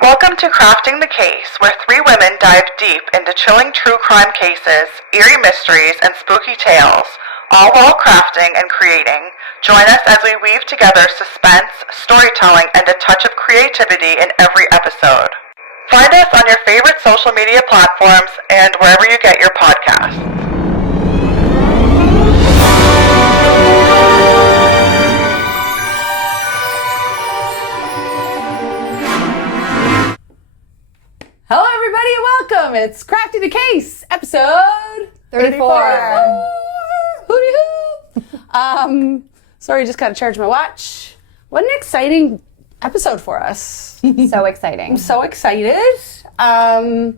Welcome to Crafting the Case, where three women dive deep into chilling true crime cases, eerie mysteries, and spooky tales, all while crafting and creating. Join us as we weave together suspense, storytelling, and a touch of creativity in every episode. Find us on your favorite social media platforms and wherever you get your podcasts. Hello, everybody, and welcome. It's Crafting the Case, episode 34. Hooty-hoo. Sorry, just got to charge my watch. What an exciting episode for us. So exciting. I'm so excited. I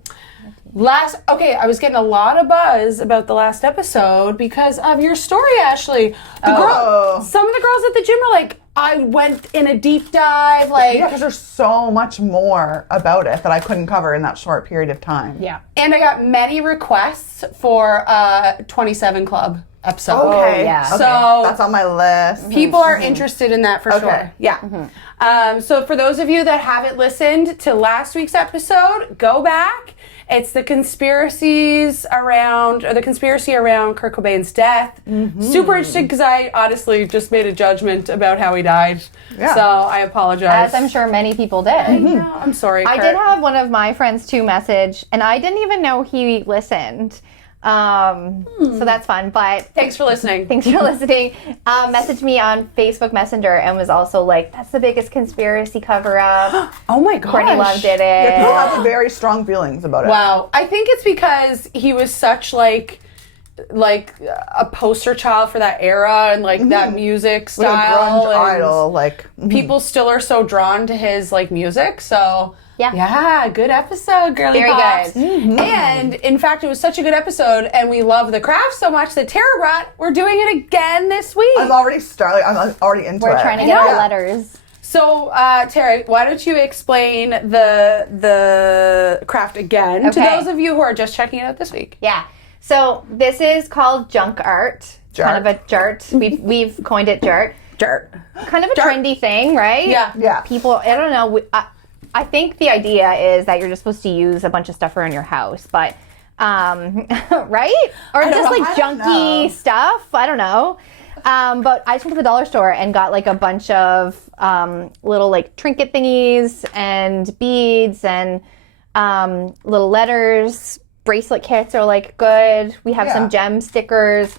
was getting a lot of buzz about the last episode because of your story, Ashley. Some of the girls at the gym were like, I went in a deep dive, Yeah, because there's so much more about it that I couldn't cover in that short period of time. Yeah. And I got many requests for a 27 Club episode. Okay. yeah. So that's on my list. People are interested in that for sure. Yeah. So for those of you that haven't listened to last week's episode, go back. It's the conspiracy around Kurt Cobain's death. Mm-hmm. Super interesting because I honestly just made a judgment about how he died. Yeah. So I apologize. As I'm sure many people did. No, I'm sorry, Kurt. I did have one of my friends too message, and I didn't even know he listened. So that's fun, but Thanks for listening. Messaged me on Facebook Messenger and was also like, that's the biggest conspiracy cover-up. Oh my gosh. Courtney Love did it. Yeah, people have very strong feelings about it. Wow. I think it's because he was such like a poster child for that era and that music style. Like a grunge idol. People still are so drawn to his music. So Yeah, good episode, girly very pops. good. Mm-hmm. And in fact, it was such a good episode, and we love the craft so much that Tara brought. We're doing it again this week. I'm already into it. We're trying to get our letters. So, Tara, why don't you explain the craft again to those of you who are just checking it out this week? Yeah. So this is called junk art. Kind of a jart. We've coined it jart. Jart. Kind of a trendy thing, right? Yeah. People, I don't know. I think the idea is that you're just supposed to use a bunch of stuff around your house, but, right? Or just junky stuff. I don't know. But I just went to the dollar store and got a bunch of little trinket thingies and beads and little letters. Bracelet kits are good. We have some gem stickers.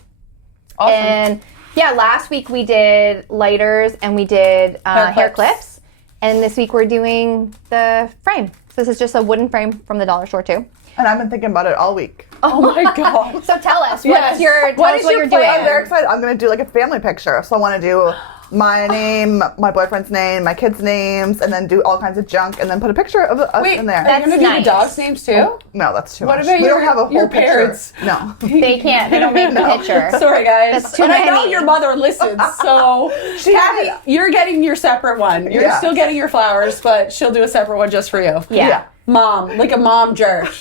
Awesome. And last week we did lighters and we did hair clips. And this week we're doing the frame. So this is just a wooden frame from the dollar store too. And I've been thinking about it all week. Oh my God. So tell us, Yes. what you're doing? I'm very excited. I'm going to do a family picture. So I want to do my name, my boyfriend's name, my kids' names, and then do all kinds of junk, and then put a picture of us in there. Are you going to do the dogs' names too? Oh, no, that's too much. What about we don't have a whole your picture. parents? No. They can't. They don't make the picture. Sorry, guys. That's too and many. I know your mother listens, so Kathy, you're getting your separate one. You're still getting your flowers, but she'll do a separate one just for you. Yeah. Mom, like a mom jerk.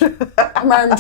Mom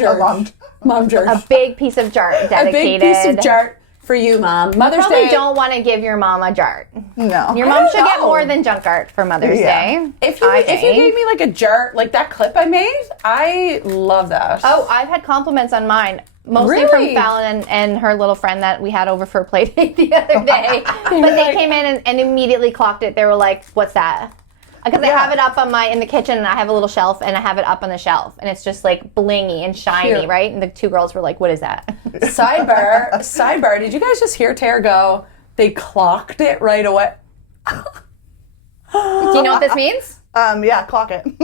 jerk. A big piece of jart dedicated. A big piece of jart for you, Mom. Mother's Probably Day. don't want to give your mom a jart. No. Your mom should get more than junk art for Mother's Day. If you gave me a jart, like that clip I made, I love that. Oh, I've had compliments on mine. Mostly from Fallon and her little friend that we had over for a play date the other day. But they came in and immediately clocked it. They were like, what's that? Because I have it up in the kitchen, and I have a little shelf, and I have it up on the shelf, and it's just blingy and shiny, Cute. Right? And the two girls were like, "What is that?" Sidebar. Did you guys just hear Tara go? They clocked it right away. Do you know what this means? Clock it. I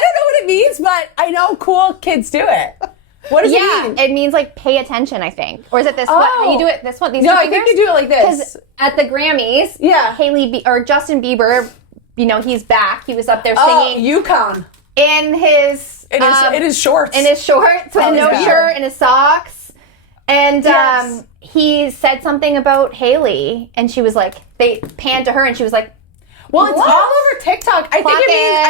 don't know what it means, but I know cool kids do it. What does it mean? It means pay attention, I think. Or is it this one? How you do it? This one? These two I fingers? think you do it like this. Because at the Grammys, Justin Bieber, he's back. He was up there singing. Yukon. In his shorts. In his shorts with no shirt and his socks. And he said something about Haley, and she was like, they panned to her, and she was like, well, it's all over TikTok. I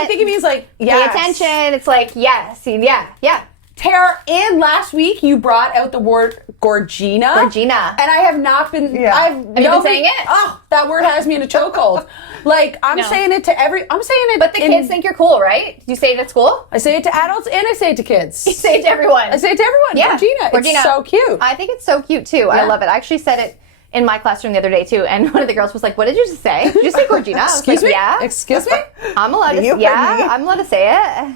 think it means pay attention. It's like, yes, yeah. Tara, and last week you brought out the word Gorgina. Gorgina. And I have not been, Yeah. Have you been saying it? Oh, that word has me in a chokehold. Like, I'm saying it to I'm saying it. But the kids think you're cool, right? You say it at school? I say it to adults and I say it to kids. You say it to everyone. I say it to everyone. Yeah. Gorgina. It's so cute. I think it's so cute too. I love it. I actually said it in my classroom the other day too, and one of the girls was like, "What did you just say? Did you say Gorgina?" I was Excuse like, me? "Yeah." Excuse me? I'm allowed to. You heard me. I'm allowed to say it.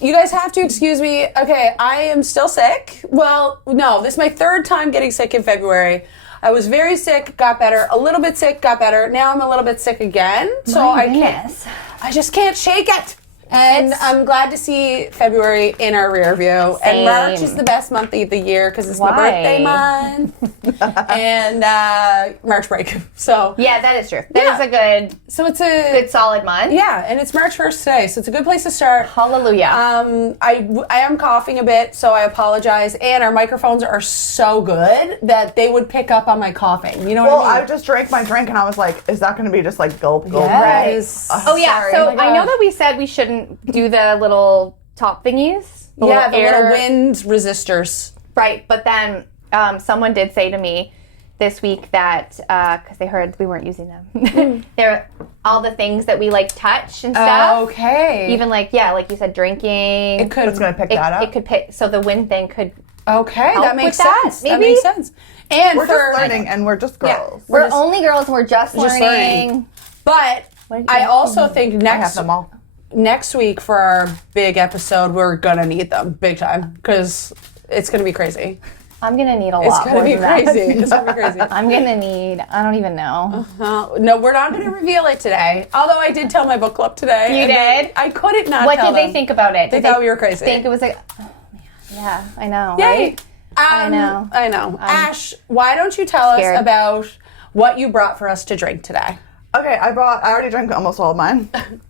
You guys have to excuse me. Okay, I am still sick. Well, no, this is my third time getting sick in February. I was very sick, got better, a little bit sick, got better. Now I'm a little bit sick again. So I just can't shake it. And I'm glad to see February in our rear view. And March is the best month of the year because it's my birthday month. And March break. So Yeah, that is true. That is a good, so it's a good solid month. yeah, and it's March 1st today, so it's a good place to start. Hallelujah. I am coughing a bit, so I apologize. And our microphones are so good that they would pick up on my coughing. You know Well, what I mean? I just drank my drink and I was like, is that going to be just like gulp, gulp? Yes. Oh yeah. Sorry. So Oh my I know gosh. that we said we shouldn't do the little top thingies. Yeah, the air- little wind resistors. Right, but then someone did say to me this week that because they heard we weren't using them, they're all the things that we like touch and stuff. Okay. Even like you said, drinking. it could. It's going to pick that up. It could pick. So the wind thing could. Okay, help that makes with that, sense. That maybe? makes sense. And We're for just learning and we're just girls. We're only girls and we're just learning. learning. But What- I also think I have them all. next week for our big episode, we're gonna need them big time because it's gonna be crazy. I'm gonna need a It's lot. gonna more be than that. crazy. It's gonna be crazy. I'm gonna need. I don't even know. No, we're not gonna reveal it today. Although I did tell my book club today. You and did? I couldn't not. What tell did they them. think about it? They Did thought we were crazy. Think it was like. Oh man. Yeah, I know. Yay. Right? I know. I know. Ash, why don't you tell scared. us about what you brought for us to drink today? Okay, I already drank almost all of mine.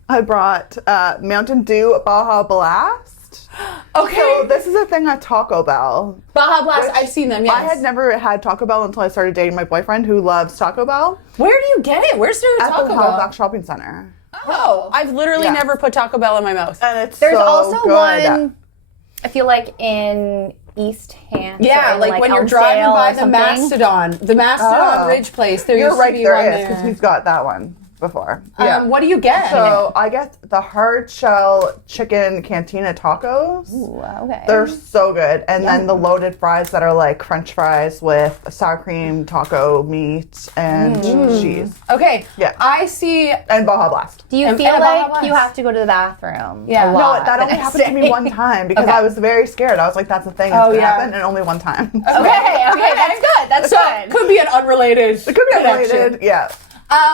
I brought Mountain Dew Baja Blast. Okay. So this is a thing at Taco Bell. Baja Blast, I've seen them, yes. I had never had Taco Bell until I started dating my boyfriend who loves Taco Bell. Where do you get it? Where's there a At Taco the Bell? Halifax Shopping Center. Oh, I've literally Yeah. never put Taco Bell in my mouth. And it's There's so also good. one. I feel like in East Ham. Yeah, or in, like when you're driving Elmsdale by or the something. Mastodon Oh. Ridge place. There You're used right, to be there one is, there. because he's got that one before. What do you get? So I get the hard shell chicken cantina tacos. Ooh, okay. They're so good. And then the loaded fries that are like French fries with sour cream, taco meat, and cheese. Okay. Yeah. I see. And Baja Blast. Do you and feel Baja like Blast. you have to go to the bathroom? Yeah. a No, lot That the only next happened to me day? one time because Okay. I was very scared. I was like, that's the thing. It's Oh, going to yeah. happen. And only one time. Okay, that's good. That's So good. could be an unrelated. It could be connection. unrelated. Yeah.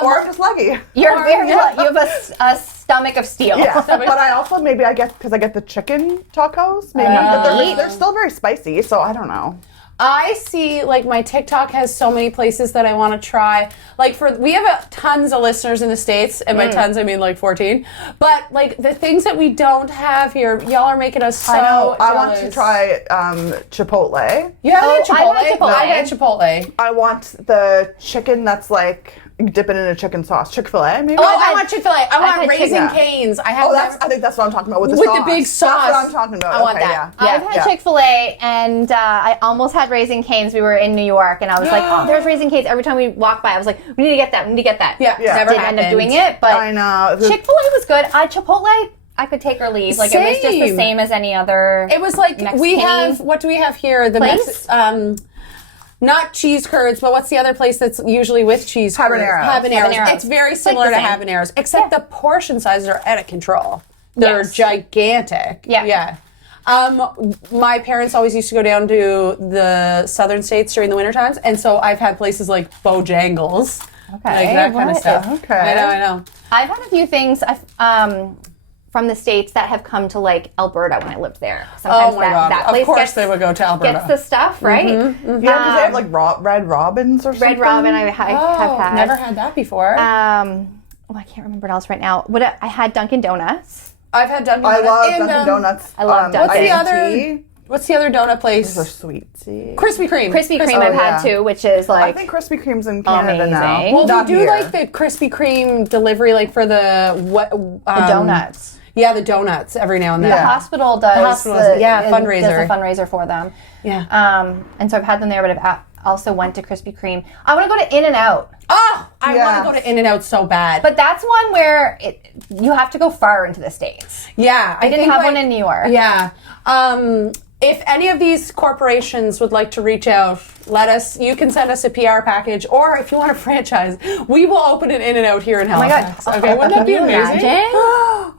or just lucky. You're very. yeah. You have a stomach of steel. Yeah, but I also maybe I get because I get the chicken tacos. Maybe but they're still very spicy, so I don't know. I see, like, my TikTok has so many places that I want to try. Like, we have tons of listeners in the States, and by tons, I mean, like, 14. But, like, the things that we don't have here, y'all are making us so jealous. I want to try Chipotle. You have Oh, Chipotle? I like Chipotle. I had Chipotle. I want the chicken that's like you dip it in a chicken sauce. Chick-fil-A, maybe. Oh, I want Chick-fil-A. I want had Raising chicken. Cane's. I have I think that's what I'm talking about with the With sauce. the big sauce. That's what I'm talking about. I want Okay, that. Yeah. I've had Chick-fil-A, and I almost had Raising Cane's. We were in New York, and I was like, oh, there's Raising Cane's. Every time we walked by, I was like, we need to get that. We need to get that. Yeah, never Didn't end up happened. doing it, but I know. Chick-fil-A was good. Chipotle, I could take or leave. Like, it was just the Same. same as any other. It was like we Mexican-y have. What do we have here? The place? not cheese curds, but what's the other place that's usually with cheese? Habaneros. Habaneros. It's very It's like similar the to same. habaneros, except the portion sizes are out of control. They're Yes. gigantic. Yeah. Yeah. My parents always used to go down to the southern states during the winter times, and so I've had places like Bojangles, like that kind of what? stuff. Okay. I know. I've had a few things from the States that have come to like Alberta when I lived there. Sometimes Oh my God. that Of place course gets, they would go to Alberta. gets the stuff, right? Yeah, because they have like Red Robins or something. Red Robin, I have had. Never had that before. I can't remember what else right now. I had Dunkin' Donuts. I've had Dunkin' I Donuts. love and, Dunkin' Donuts. I love Dunkin'. What's the iced other? tea. What's the other donut place? Those are sweet tea. Krispy Kreme. Krispy Kreme I've had yeah. too, which is I like think Krispy Kreme's in Canada now. Amazing. Well, Not we do here. like the Krispy Kreme delivery, like for the donuts. Yeah, the donuts every now and then. The hospital does fundraiser. Does a fundraiser for them. Yeah. And so I've had them there, but I've also went to Krispy Kreme. I want to go to In-N-Out. Oh, I want to go to In-N-Out so bad. But that's one where you have to go far into the States. Yeah. I didn't have one in New York. Yeah. If any of these corporations would like to reach out, you can send us a PR package, or if you want a franchise, we will open an In-N-Out here in Halifax. Oh my God. Okay, wouldn't that be Can you amazing? imagine?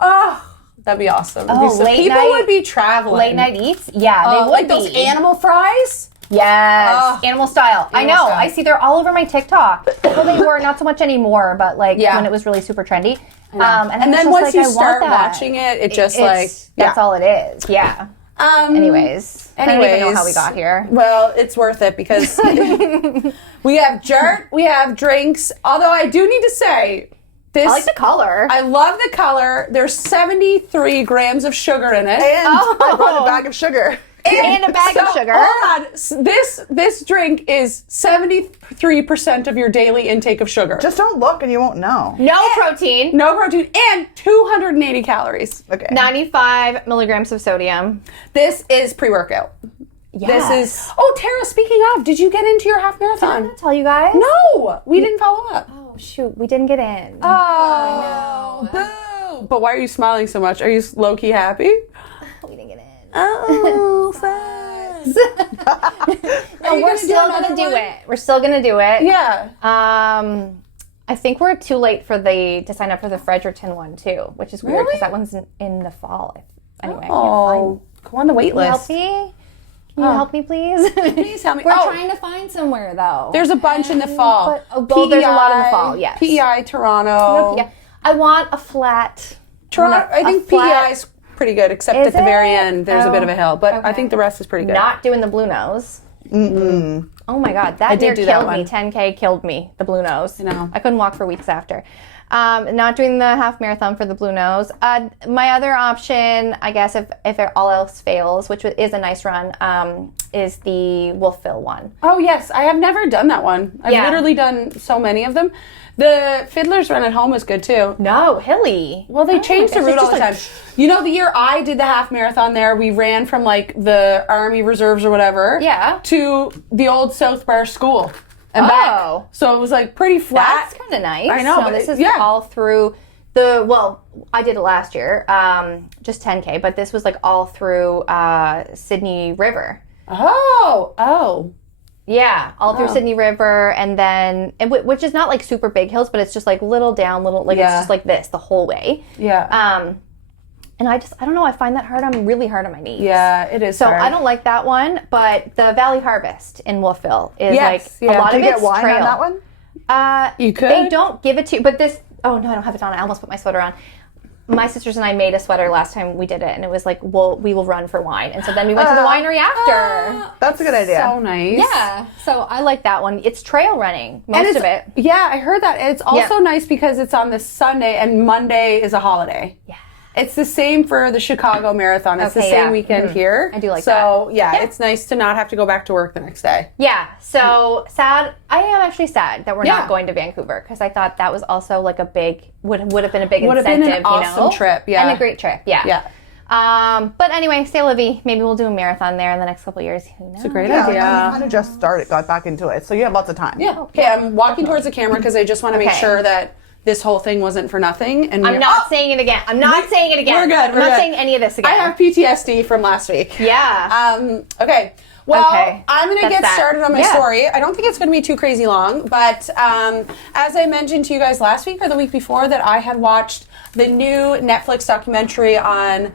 Oh, that'd be awesome. Late people night- would be traveling. Late night eats? Yeah, they would like be. those animal fries? Yes, animal style. I know. style. I see they're all over my TikTok. Well, they were not so much anymore, but like when it was really super trendy. And then once you start watching it, it just that's all it is. Yeah. Anyways, I don't even know how we got here. Well, it's worth it because we have dirt, we have drinks. Although I do need to say, I like the color. I love the color. There's 73 grams of sugar in it. And I brought a bag of sugar. And a bag of sugar. Hold on. This drink is 73% of your daily intake of sugar. Just don't look and you won't know. No protein. No protein and 280 calories. Okay. 95 milligrams of sodium. This is pre-workout. Yes. This is. Oh, Tara, speaking of, did you get into your half marathon? Did I tell you guys? No, we didn't follow up. Oh, shoot. We didn't get in. Oh, boo. But why are you smiling so much? Are you low-key happy? We didn't get in. Oh, fast. No, we're still going to do it. We're still going to do it. Yeah. I think we're too late to sign up for the Fredericton one, too, which is weird because Really? that one's in the fall. Anyway, Oh, go on the wait can you list. help me? Can you help me, please? Please help me. We're Oh, trying to find somewhere, though. there's a bunch in the fall. Well, there's a lot in the fall, yes. PEI, Toronto. Yeah. I want a flat. Toronto. I think PEI's pretty good, except Is at the very it? end, there's a bit of a hill. But I think the rest is pretty good. Not doing the blue nose. Mm-mm. Oh my God, that did near do that killed me. one. 10K killed me, the blue nose. I know. I couldn't walk for weeks after. Not doing the half marathon for the blue nose. My other option, I guess, if all else fails, which is a nice run, is the Wolfville one. Oh, yes. I have never done that one. I've literally done so many of them. The Fiddler's Run at Home was good, too. No, hilly. Well, they changed the route all the time. You know, the year I did the half marathon there, we ran from, like, the Army Reserves or whatever to the old South Bar School and back. So it was, like, pretty flat. That's kind of nice. I know, So but this is yeah. all through I did it last year, just 10K, but this was, like, all through Sydney River. Oh. Yeah, all through Sydney River, and then, which is not like super big hills, but it's just like little down, it's just like this the whole way. Yeah. And I don't know, I find that hard. I'm really hard on my knees. Yeah, it is So hard. I don't like that one, but the Valley Harvest in Wolfville is a lot Do of you it's get wine trail. on that one? You could. They don't give it to you, but this, oh no, I don't have it on. I almost put my sweater on. My sisters and I made a sweater last time we did it, and it was like, we will run for wine. And so then we went to the winery after. That's a good idea. So nice. Yeah, so I like that one. It's trail running, most of it. Yeah, I heard that. And it's also nice because it's on the Sunday and Monday is a holiday. Yeah. It's the same for the Chicago Marathon. It's the same weekend here. I do like that. that. So, it's nice to not have to go back to work the next day. Yeah, so sad. I am actually sad that we're not going to Vancouver because I thought that was also like a big, would have been a big Would have incentive, been an awesome trip, And a great trip, yeah. But anyway, c'est la vie. Maybe we'll do a marathon there in the next couple of years. Who knows? It's a great Yeah, idea. you kind of just got back into it, so you have lots of time. Yeah. Okay, I'm walking towards the camera because I just want to make sure that this whole thing wasn't for nothing. And I'm not saying it again. I'm not saying it again. We're good. I'm not saying any of this again. I have PTSD from last week. Yeah. Okay. Well, Okay. I'm going to That's get that. started on my story. I don't think it's going to be too crazy long, but as I mentioned to you guys last week or the week before, that I had watched the new Netflix documentary on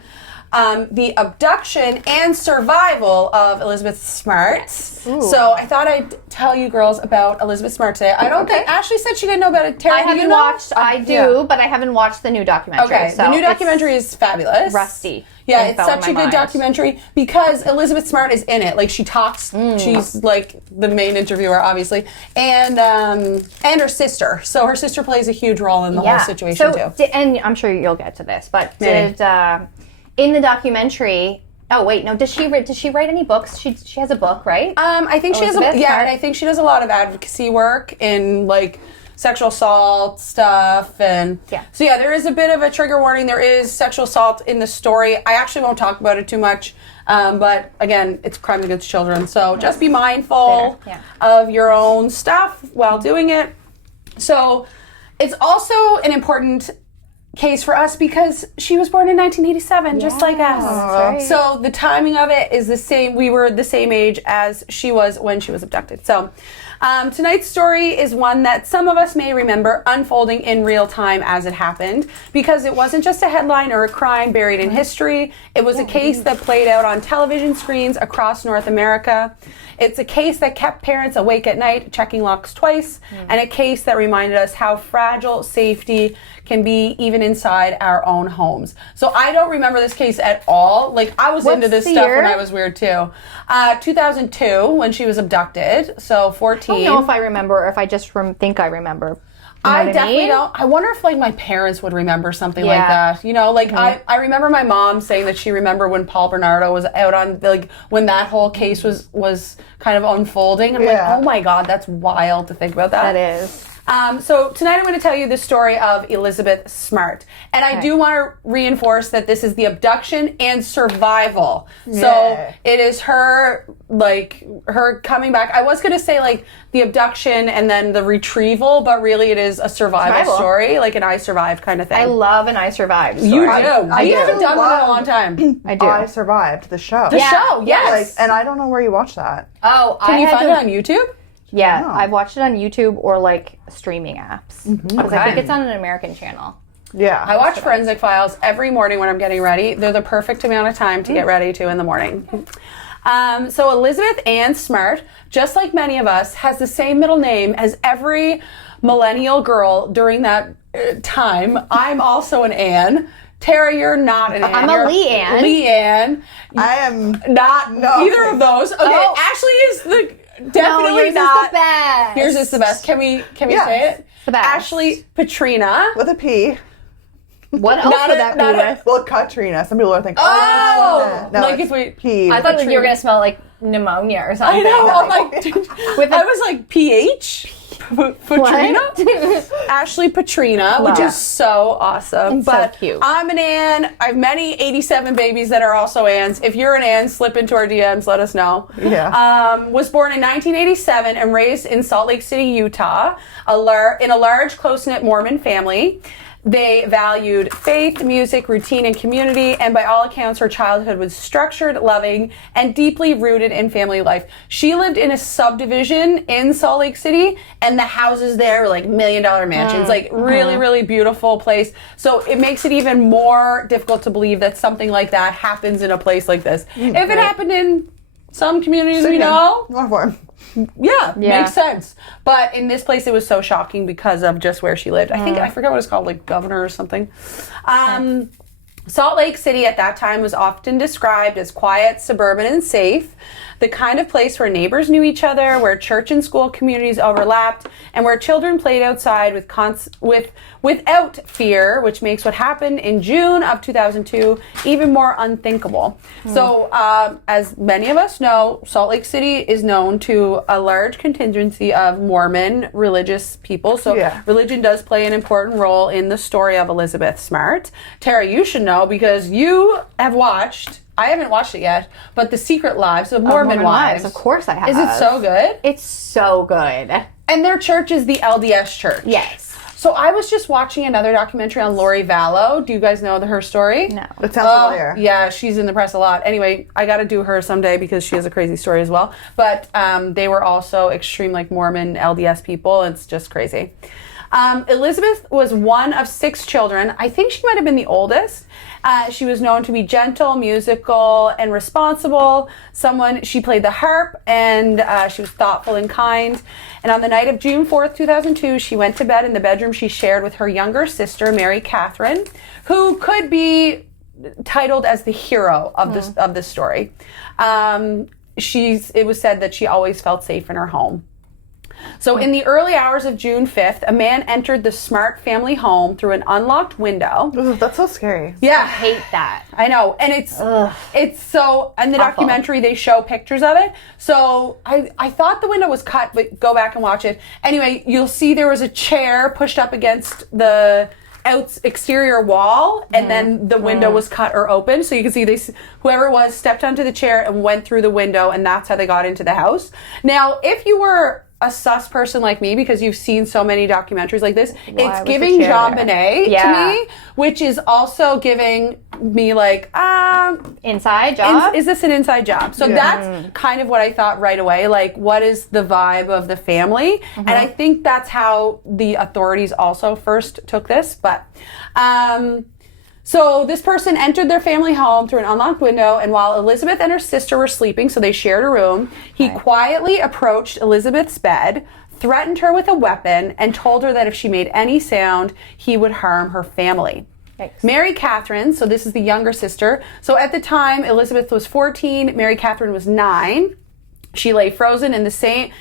the abduction and survival of Elizabeth Smart. So I thought I'd tell you girls about Elizabeth Smart today. I don't think Ashley said she didn't know about it. Tara, I do you haven't know? watched. I do, but I haven't watched the new documentary. Okay, so the new it's documentary is fabulous. rusty. Yeah, It it's fell in such a my good mind. documentary because Elizabeth Smart is in it. Like, she talks, she's like the main interviewer, obviously, and her sister. So her sister plays a huge role in the whole situation too. And I'm sure you'll get to this, but did in the documentary? Oh wait, no. Does she write any books? She has a book, right? I think she has Elizabeth and Smart? I think she does a lot of advocacy work in like sexual assault stuff. And so yeah, there is a bit of a trigger warning. There is sexual assault in the story. I actually won't talk about it too much. But again, it's crime against children. So just be mindful of your own stuff while doing it. So it's also an important case for us because she was born in 1987, just like us. Right. So the timing of it is the same. We were the same age as she was when she was abducted. So tonight's story is one that some of us may remember unfolding in real time as it happened, because it wasn't just a headline or a crime buried in history. It was a case that played out on television screens across North America. It's a case that kept parents awake at night, checking locks twice, and a case that reminded us how fragile safety can be even inside our own homes. So I don't remember this case at all. Like, I was into this stuff when I was weird too. 2002, when she was abducted, so 14. I don't know if I remember or if I just think I remember. I definitely don't. I wonder if like my parents would remember something like that. You know, like I remember my mom saying that she remembered when Paul Bernardo was out on, like, when that whole case was kind of unfolding. I'm like, oh my God, that's wild to think about that. That is. So tonight I'm going to tell you the story of Elizabeth Smart. And I do want to reinforce that this is the abduction and survival. So it is her, like, her coming back. I was going to say, like, the abduction and then the retrieval, but really it is a survival story, like an I survived kind of thing. I love an I survived story. You do. We haven't done one in a long time. I do. I Survived, the show. The show, yes. Like, and I don't know where you watch that. Oh, Can you find it on YouTube? Yeah, I've watched it on YouTube or like streaming apps. Because I think it's on an American channel. Yeah. I watch Forensic Files every morning when I'm getting ready. They're the perfect amount of time to get ready to in the morning. So Elizabeth Ann Smart, just like many of us, has the same middle name as every millennial girl during that time. I'm also an Ann. Tara, you're not an Ann. I'm a Leanne. Leanne. I am not either of those. Okay, Ashley is the definitely yours not. is the best. Yours is the best. Can we say it? The best. Ashley Patrina. with a P. What else would that be with? Well, Katrina. Some people are thinking, Oh, no, like it's if we. P. I thought you were going to smell like pneumonia or something. I know. I'm like, I was like PH. Patrina? Ashley Patrina, which is so awesome. But so cute. I'm an Ann. I have many 87 babies that are also Anns. If you're an Ann, slip into our DMs, let us know. Yeah. Was born in 1987 and raised in Salt Lake City, Utah, in a large, close-knit Mormon family. They valued faith, music, routine, and community, and by all accounts, her childhood was structured, loving, and deeply rooted in family life. She lived in a subdivision in Salt Lake City, and the houses there were like $1 million mansions, like really, really beautiful place. So it makes it even more difficult to believe that something like that happens in a place like this. If it happened in some communities we know, yeah, makes sense. But in this place, it was so shocking because of just where she lived. I think, I forgot what it's called, like Governor or something. Salt Lake City at that time was often described as quiet, suburban, and safe. The kind of place where neighbors knew each other, where church and school communities overlapped, and where children played outside without fear, which makes what happened in June of 2002 even more unthinkable. So, as many of us know, Salt Lake City is known to a large contingency of Mormon religious people. So, religion does play an important role in the story of Elizabeth Smart. Tara, you should know because you have watched. I haven't watched it yet, but The Secret Lives of Mormon Wives. Of course I have. Is it so good? It's so good. And their church is the LDS Church. Yes. So I was just watching another documentary on Lori Vallow. Do you guys know her story? No. It sounds familiar. Yeah, she's in the press a lot. Anyway, I got to do her someday because she has a crazy story as well. But they were also extreme, like, Mormon LDS people. It's just crazy. Elizabeth was one of 6 children. I think she might have been the oldest. She was known to be gentle, musical, and responsible. She played the harp, and she was thoughtful and kind. And on the night of June 4th, 2002, she went to bed in the bedroom she shared with her younger sister, Mary Catherine, who could be titled as the hero of this story. It was said that she always felt safe in her home. So in the early hours of June 5th, a man entered the Smart family home through an unlocked window. Ugh, that's so scary. Yeah. I hate that. I know. And it's so, in the documentary, they show pictures of it. So I thought the window was cut, but go back and watch it. Anyway, you'll see there was a chair pushed up against the exterior wall, and then the window was cut or open. So you can see whoever it was stepped onto the chair and went through the window, and that's how they got into the house. Now, if you were a sus person like me, because you've seen so many documentaries like this, it's giving Jean Benet to me, which is also giving me like, inside job? Is this an inside job? So that's kind of what I thought right away. Like, what is the vibe of the family? And I think that's how the authorities also first took this. But, so this person entered their family home through an unlocked window, and while Elizabeth and her sister were sleeping, so they shared a room, he quietly approached Elizabeth's bed, threatened her with a weapon, and told her that if she made any sound, he would harm her family. Thanks. Mary Catherine, so this is the younger sister. So at the time, Elizabeth was 14, Mary Catherine was 9. She lay frozen in the same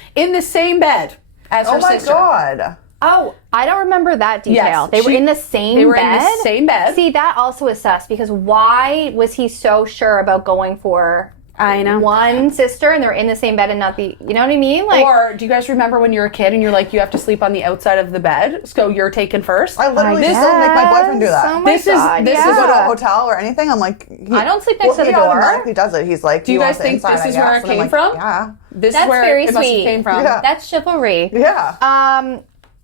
bed as her sister. Oh my God. Oh, I don't remember that detail. Yes, they were in the same bed? They were in the same bed. See, that also is sus, because why was he so sure about going for one sister and they're in the same bed and not the, you know what I mean? Like, or do you guys remember when you were a kid and you're like, you have to sleep on the outside of the bed, so you're taken first? I literally still make my boyfriend do that. Oh my God, this If we go to a hotel or anything, I'm like, I don't sleep next to the he door. automatically does it. He's like, do you guys think this is where it came from? Yeah. This That's is where very it must have sweet. came from. Yeah. That's chivalry. Yeah.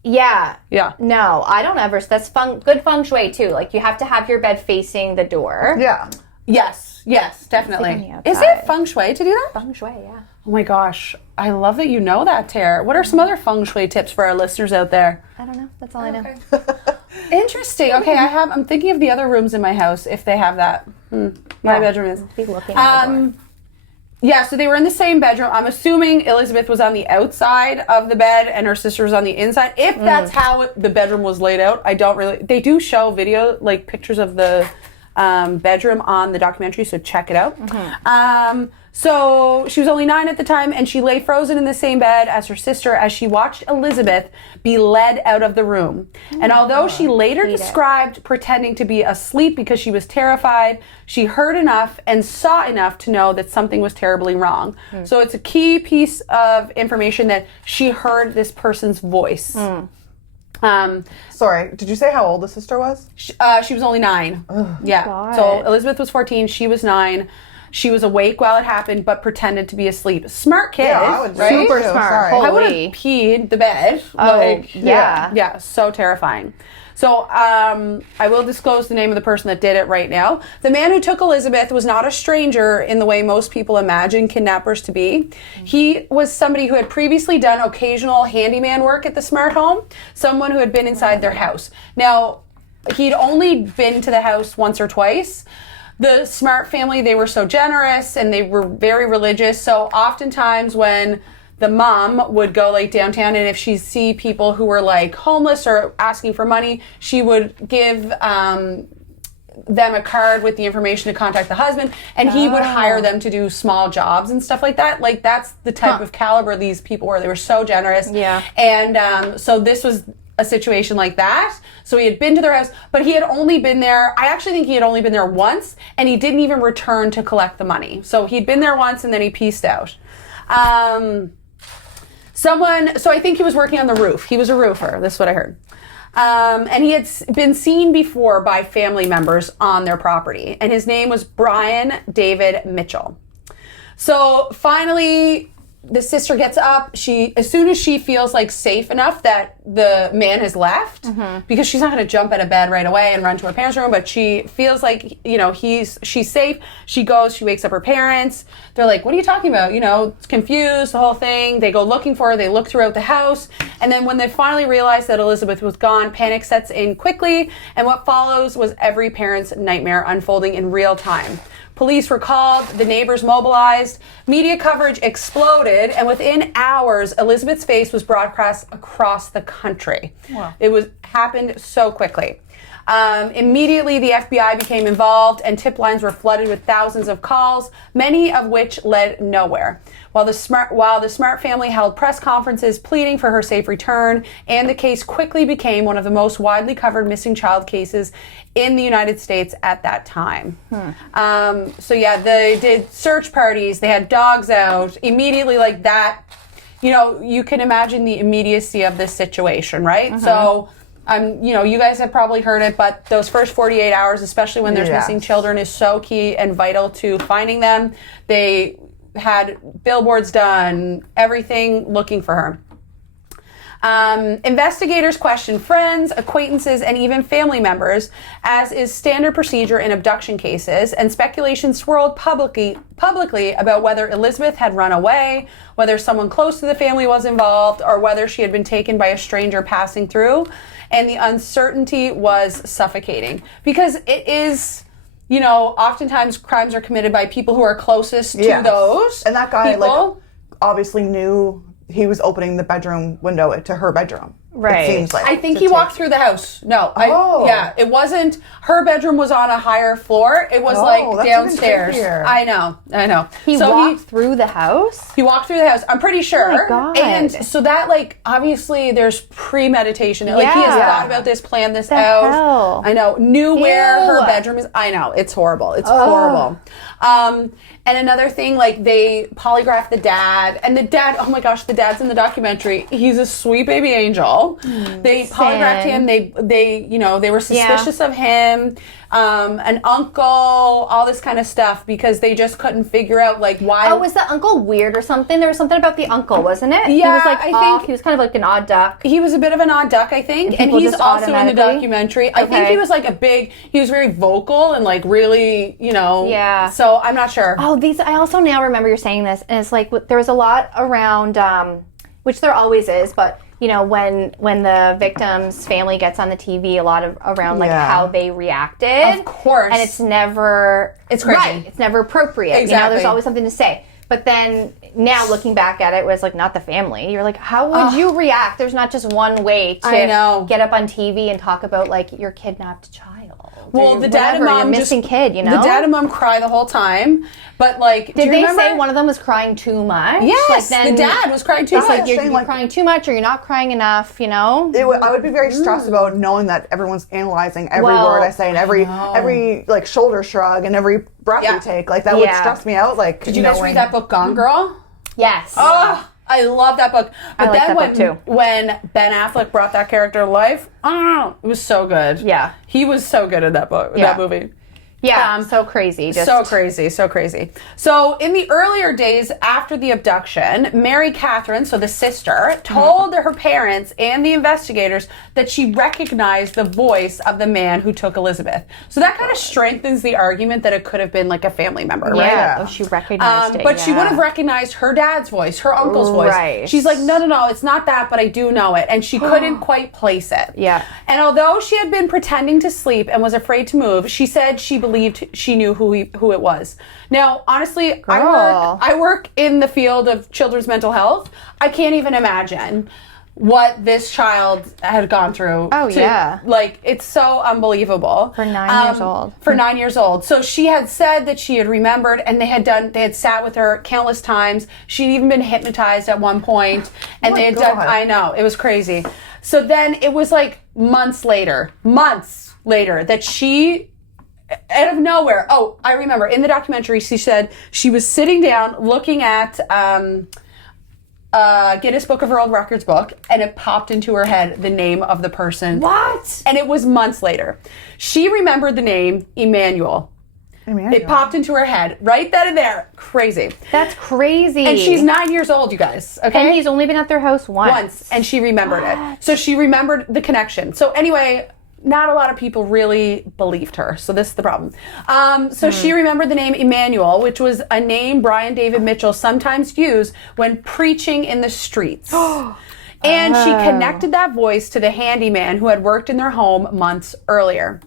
Yeah. Yeah. No, I don't ever. That's good feng shui too. Like, you have to have your bed facing the door. Yeah. Yes, definitely. Sleep on the Is outside. it feng shui to do that? Feng shui, yeah. Oh my gosh, I love that you know that, Tara. What are some other feng shui tips for our listeners out there? I don't know. That's all I know. Interesting. Okay, I'm thinking of the other rooms in my house if they have that. My bedroom is. Be looking at the door. Yeah, so they were in the same bedroom. I'm assuming Elizabeth was on the outside of the bed and her sister was on the inside. If that's how the bedroom was laid out, I don't really... They do show video, like pictures of the bedroom on the documentary, so check it out. So she was only 9 at the time, and she lay frozen in the same bed as her sister as she watched Elizabeth be led out of the room. And although she later described pretending to be asleep because she was terrified, she heard enough and saw enough to know that something was terribly wrong. So it's a key piece of information that she heard this person's voice. Sorry, did you say how old the sister was? She was only 9. Yeah. God. So Elizabeth was 14. She was 9. She was awake while it happened, but pretended to be asleep. Smart kid, Yeah, I would right? Super too, smart. sorry. Holy. I would have peed the bed. yeah. Yeah, so terrifying. So I will disclose the name of the person that did it right now. The man who took Elizabeth was not a stranger in the way most people imagine kidnappers to be. He was somebody who had previously done occasional handyman work at the Smart home, someone who had been inside their house. Now, he'd only been to the house once or twice. The Smart family, they were so generous and they were very religious. So oftentimes when the mom would go like downtown, and if she'd see people who were like homeless or asking for money, she would give them a card with the information to contact the husband, and he would hire them to do small jobs and stuff like that. Like, that's the type of caliber these people were. They were so generous. Yeah. And so this was a situation like that. So he had been to their house, but he had only been there, I actually think he had only been there once, and he didn't even return to collect the money. So he'd been there once and then he pieced out. So I think he was working on the roof. He was a roofer. That's what I heard. And he had been seen before by family members on their property, and his name was Brian David Mitchell. So finally, the sister gets up. As soon as she feels like safe enough that the man has left, because she's not going to jump out of bed right away and run to her parents' room, but she feels like, she's safe. She goes, she wakes up her parents. They're like, what are you talking about? Confused, the whole thing. They go looking for her. They look throughout the house. And then when they finally realize that Elizabeth was gone, panic sets in quickly. And what follows was every parent's nightmare unfolding in real time. Police were called, the neighbors mobilized, media coverage exploded, and within hours, Elizabeth's face was broadcast across the country. Wow. It happened so quickly. Immediately, the FBI became involved, and tip lines were flooded with thousands of calls, many of which led nowhere. While the Smart family held press conferences pleading for her safe return, and the case quickly became one of the most widely covered missing child cases in the United States at that time. They did search parties. They had dogs out immediately, like that. You can imagine the immediacy of this situation, right? So, you guys have probably heard it, but those first 48 hours, especially when there's missing children, is so key and vital to finding them. They had billboards done, everything looking for her. Investigators questioned friends, acquaintances, and even family members, as is standard procedure in abduction cases, and speculation swirled publicly about whether Elizabeth had run away, whether someone close to the family was involved, or whether she had been taken by a stranger passing through. And the uncertainty was suffocating, because it is... oftentimes crimes are committed by people who are closest to those. And that guy, people. Obviously knew he was opening the bedroom window to her bedroom. Right. It seems like. I think he walked through the house. No. It wasn't, her bedroom was on a higher floor. It was that's downstairs. even creepier. I know. He walked through the house? He walked through the house. I'm pretty sure. Oh my God. And so that, obviously there's premeditation. He has thought about this, planned this out. Hell? I know. Knew where her bedroom is. I know. It's horrible. It's horrible. And another thing, they polygraphed the dad. And the dad, oh my gosh, the dad's in the documentary. He's a sweet baby angel. They polygraphed him. They were suspicious of him. An uncle, all this kind of stuff, because they just couldn't figure out why. Oh, was the uncle weird or something? There was something about the uncle, wasn't it? Yeah, he was I think he was kind of like an odd duck. He was a bit of an odd duck, I think, and he's also in the documentary. I think he was he was very vocal and really, Yeah. So I'm not sure. Oh, I also now remember you're saying this, and it's there was a lot around, which there always is, but. When the victim's family gets on the TV, a lot of around how they reacted. Of course. And it's crazy. Right. It's never appropriate. Exactly. There's always something to say. But then now looking back at it, was not the family. You're how would you react? There's not just one way to get up on TV and talk about your kidnapped child. Well, the dad and mom your missing kid, The dad and mom cry the whole time, but did they say one of them was crying too much? Yes, the dad was crying too much. You're crying too much, or you're not crying enough. I would be very stressed about knowing that everyone's analyzing every word I say and every shoulder shrug and every breath you take. That would stress me out. Did you guys read that book, Gone Girl? Yes. Oh. I love that book. But then when Ben Affleck brought that character to life, it was so good. Yeah. He was so good in that book, that movie. Yeah, so crazy. So crazy. So in the earlier days after the abduction, Mary Catherine, so the sister, told her parents and the investigators that she recognized the voice of the man who took Elizabeth. So that kind of strengthens the argument that it could have been a family member, right? Yeah. Oh, she recognized it. But she would have recognized her dad's voice, her uncle's voice. Right. She's no, it's not that, but I do know it. And she couldn't quite place it. Yeah. And although she had been pretending to sleep and was afraid to move, she said she believed she knew who it was. Now, honestly, I work in the field of children's mental health. I can't even imagine what this child had gone through. Oh, yeah. It's so unbelievable. For 9 years old. For 9 years old. So she had said that she had remembered, and they had sat with her countless times. She'd even been hypnotized at one point, and they had done, I know, it was crazy. So then it was months later that she, out of nowhere, I remember in the documentary, she said she was sitting down looking at Guinness Book of World Records book, and it popped into her head the name of the person. What? And it was months later. She remembered the name Emmanuel. It popped into her head right then and there. Crazy. That's crazy. And she's 9 years old, you guys. Okay. And he's only been at their house once. And she remembered it. So she remembered the connection. So anyway, not a lot of people really believed her. So this is the problem. She remembered the name Emmanuel, which was a name Brian David Mitchell sometimes used when preaching in the streets. And she connected that voice to the handyman who had worked in their home months earlier.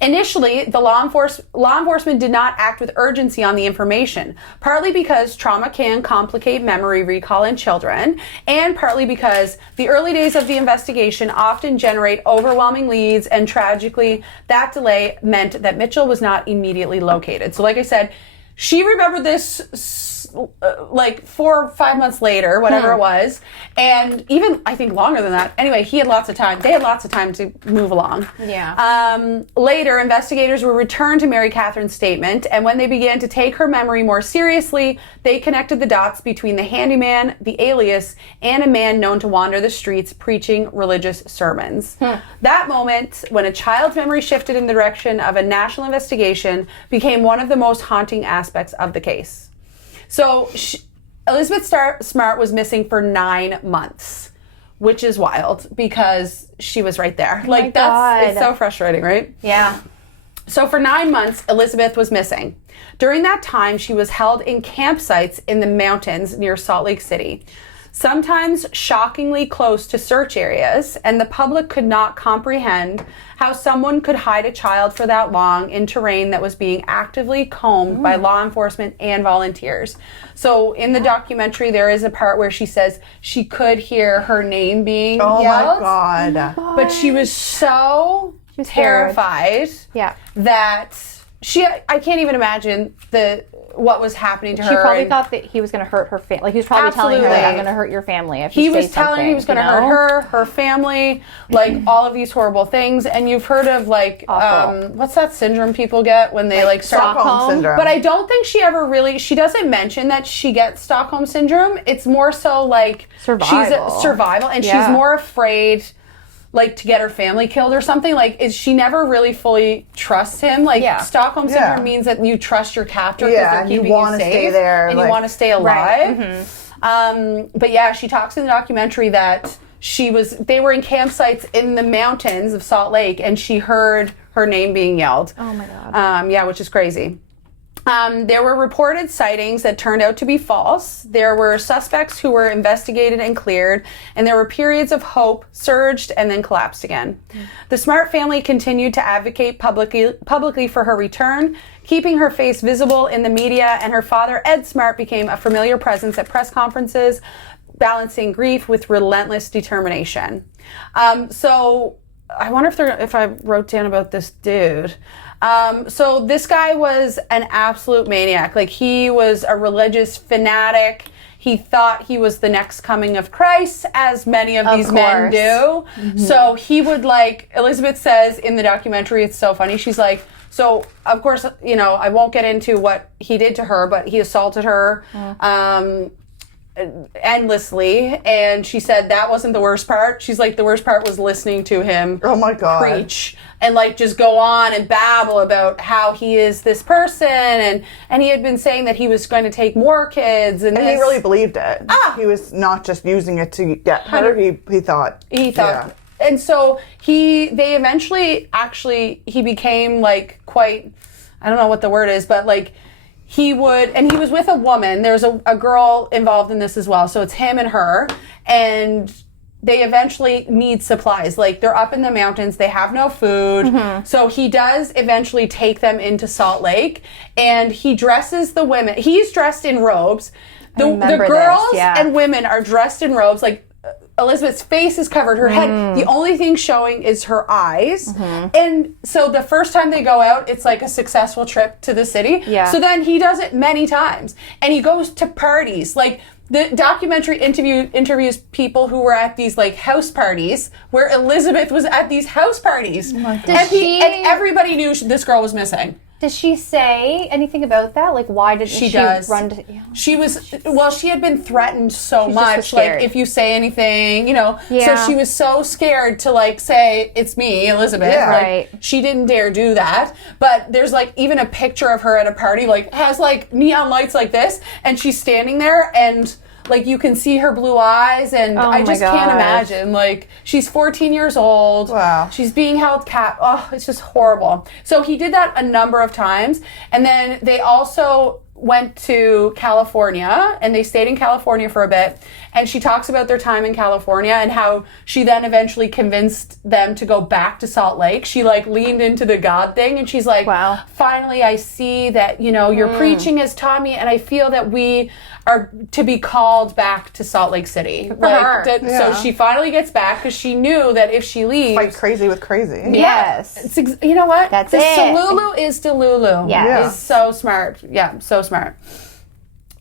Initially, the law enforcement did not act with urgency on the information, partly because trauma can complicate memory recall in children, and partly because the early days of the investigation often generate overwhelming leads, and tragically, that delay meant that Mitchell was not immediately located. So like I said, she remembered this like 4 or 5 months later, whatever it was, and even I think longer than that. Anyway, he had lots of time. They had lots of time to move along. Yeah. Later, investigators were returned to Mary Catherine's statement, and when they began to take her memory more seriously, they connected the dots between the handyman, the alias, and a man known to wander the streets preaching religious sermons. That moment, when a child's memory shifted in the direction of a national investigation, became one of the most haunting aspects of the case. So Elizabeth Smart was missing for 9 months, which is wild because she was right there. Like it's so frustrating, right? Yeah. So for 9 months, Elizabeth was missing. During that time, she was held in campsites in the mountains near Salt Lake City, sometimes shockingly close to search areas, and the public could not comprehend how someone could hide a child for that long in terrain that was being actively combed by law enforcement and volunteers. So in the documentary, there is a part where she says she could hear her name being yelled. My God. But she was so terrified that I can't even imagine what was happening to her. She probably thought that he was going to hurt her family. Like, he was probably telling her, like, I'm going to hurt your family if you say something. He was telling her he was going to hurt her family, like, all of these horrible things. And you've heard of, like, what's that syndrome people get when they, like start Stockholm syndrome. But I don't think she doesn't mention that she gets Stockholm syndrome. It's more so, like, survival. And she's more afraid, like, to get her family killed or something. Like, she never really fully trusts him. Like, Stockholm syndrome means that you trust your captor because they're keeping you safe. Stay there, and you want to stay alive. Right. But yeah, she talks in the documentary that they were in campsites in the mountains of Salt Lake, and she heard her name being yelled. Oh my God. Which is crazy. There were reported sightings that turned out to be false. There were suspects who were investigated and cleared, and there were periods of hope surged and then collapsed again. The Smart family continued to advocate publicly for her return, keeping her face visible in the media, and her father, Ed Smart, became a familiar presence at press conferences, balancing grief with relentless determination. So I wonder if I wrote down about this dude. So this guy was an absolute maniac. Like, he was a religious fanatic. He thought he was the next coming of Christ, as many of these men do. So he would, like, Elizabeth says in the documentary, it's so funny. She's like, so of course, I won't get into what he did to her, but he assaulted her, endlessly, and she said that wasn't the worst part. She's like, the worst part was listening to him preach and, like, just go on and babble about how he is this person, and he had been saying that he was going to take more kids, and he really believed it. He was not just using it to get her. He thought and so they eventually he became, like, quite, I don't know what the word is, but, like, he was with a woman. There's a girl involved in this as well. So it's him and her. And they eventually need supplies. Like, they're up in the mountains. They have no food. So he does eventually take them into Salt Lake. And he dresses the women. He's dressed in robes. The girls and women are dressed in robes. Like, Elizabeth's face is covered, her head. The only thing showing is her eyes. And so the first time they go out, it's like a successful trip to the city. So then he does it many times. And he goes to parties. Like, the documentary interviews people who were at these, like, house parties where Elizabeth was at these house parties. And everybody knew this girl was missing. Does she say anything about that? Like, why didn't she run to... Yeah. She had been threatened so much. Like, if you say anything, So she was so scared to, like, say, it's me, Elizabeth. Yeah. Like, Right. she didn't dare do that. But there's, like, even a picture of her at a party, like, has, like, neon lights like this, and she's standing there, and, like you can see her blue eyes, and I just can't imagine. Like, she's 14 years old. Wow. She's being held it's just horrible. So he did that a number of times, and then they also went to California, and they stayed in California for a bit, and she talks about their time in California and how she then eventually convinced them to go back to Salt Lake. She like leaned into the God thing, and she's like, wow, finally I see that, you know, your preaching has taught me, and I feel that we are to be called back to Salt Lake City. So she finally gets back, because she knew that if she leaves, Like crazy with crazy. Yes. you know what? That's the it. Salulu is Delulu. Yeah. Is so smart. Yeah, so smart.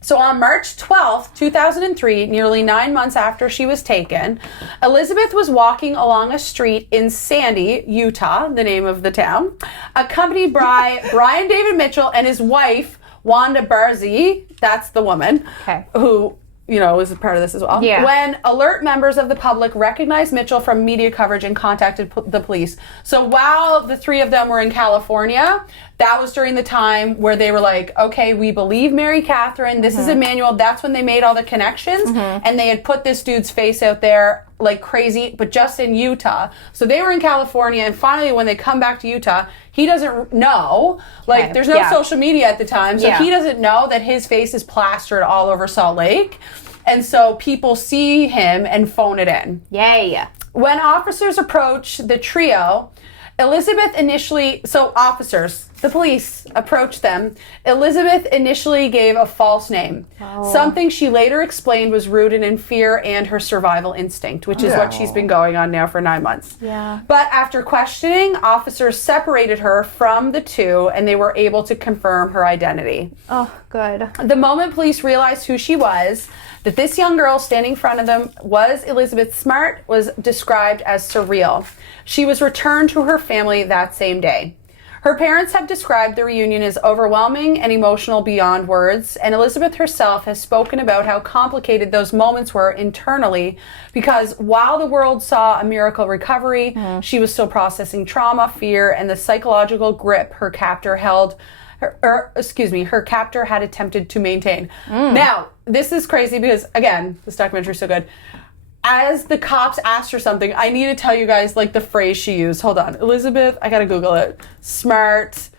So on March 12th, 2003, nearly 9 months after she was taken, Elizabeth was walking along a street in Sandy, Utah, the name of the town, accompanied by Brian David Mitchell and his wife, Wanda Barzee, that's the woman, who, you know, was a part of this as well. Yeah. When alert members of the public recognized Mitchell from media coverage and contacted the police. So while the three of them were in California, that was during the time where they were like, okay, we believe Mary Catherine. This is Emmanuel. That's when they made all the connections. And they had put this dude's face out there like crazy, but just in Utah. So they were in California, and finally when they come back to Utah, he doesn't know. Like, there's no social media at the time, so he doesn't know that his face is plastered all over Salt Lake. And so people see him and phone it in. Yay. When officers approach the trio, Elizabeth initially, so officers, the police approached them. Elizabeth initially gave a false name. Something she later explained was rooted in fear and her survival instinct, which is what she's been going on now for 9 months. Yeah. But after questioning, officers separated her from the two, and they were able to confirm her identity. Oh, good. The moment police realized who she was, that this young girl standing in front of them was Elizabeth Smart, was described as surreal. She was returned to her family that same day. Her parents have described the reunion as overwhelming and emotional beyond words, and Elizabeth herself has spoken about how complicated those moments were internally, because while the world saw a miracle recovery, she was still processing trauma, fear, and the psychological grip her captor her captor had attempted to maintain. Now, this is crazy because, again, this documentary is so good. As the cops asked her something, I need to tell you guys, like, the phrase she used. Hold on. Elizabeth, I gotta Google it. Smart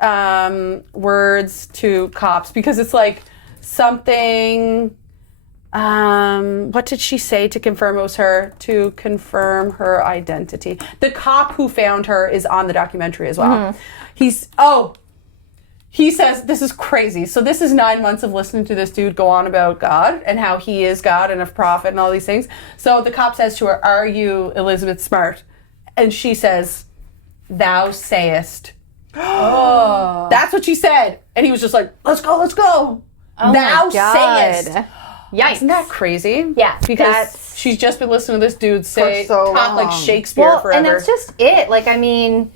words to cops. Because it's like something... what did she say to confirm it was her? To confirm her identity. The cop who found her is on the documentary as well. He says, this is crazy. So this is 9 months of listening to this dude go on about God and how he is God and a prophet and all these things. So the cop says to her, "Are you Elizabeth Smart?" And she says, "Thou sayest." Oh. That's what she said. And he was just like, let's go, let's go. Oh, Thou my God. sayest. Yikes. Isn't that crazy? Yeah. Because she's just been listening to this dude say, so talk like long. Shakespeare forever. And that's just it. Like, I mean...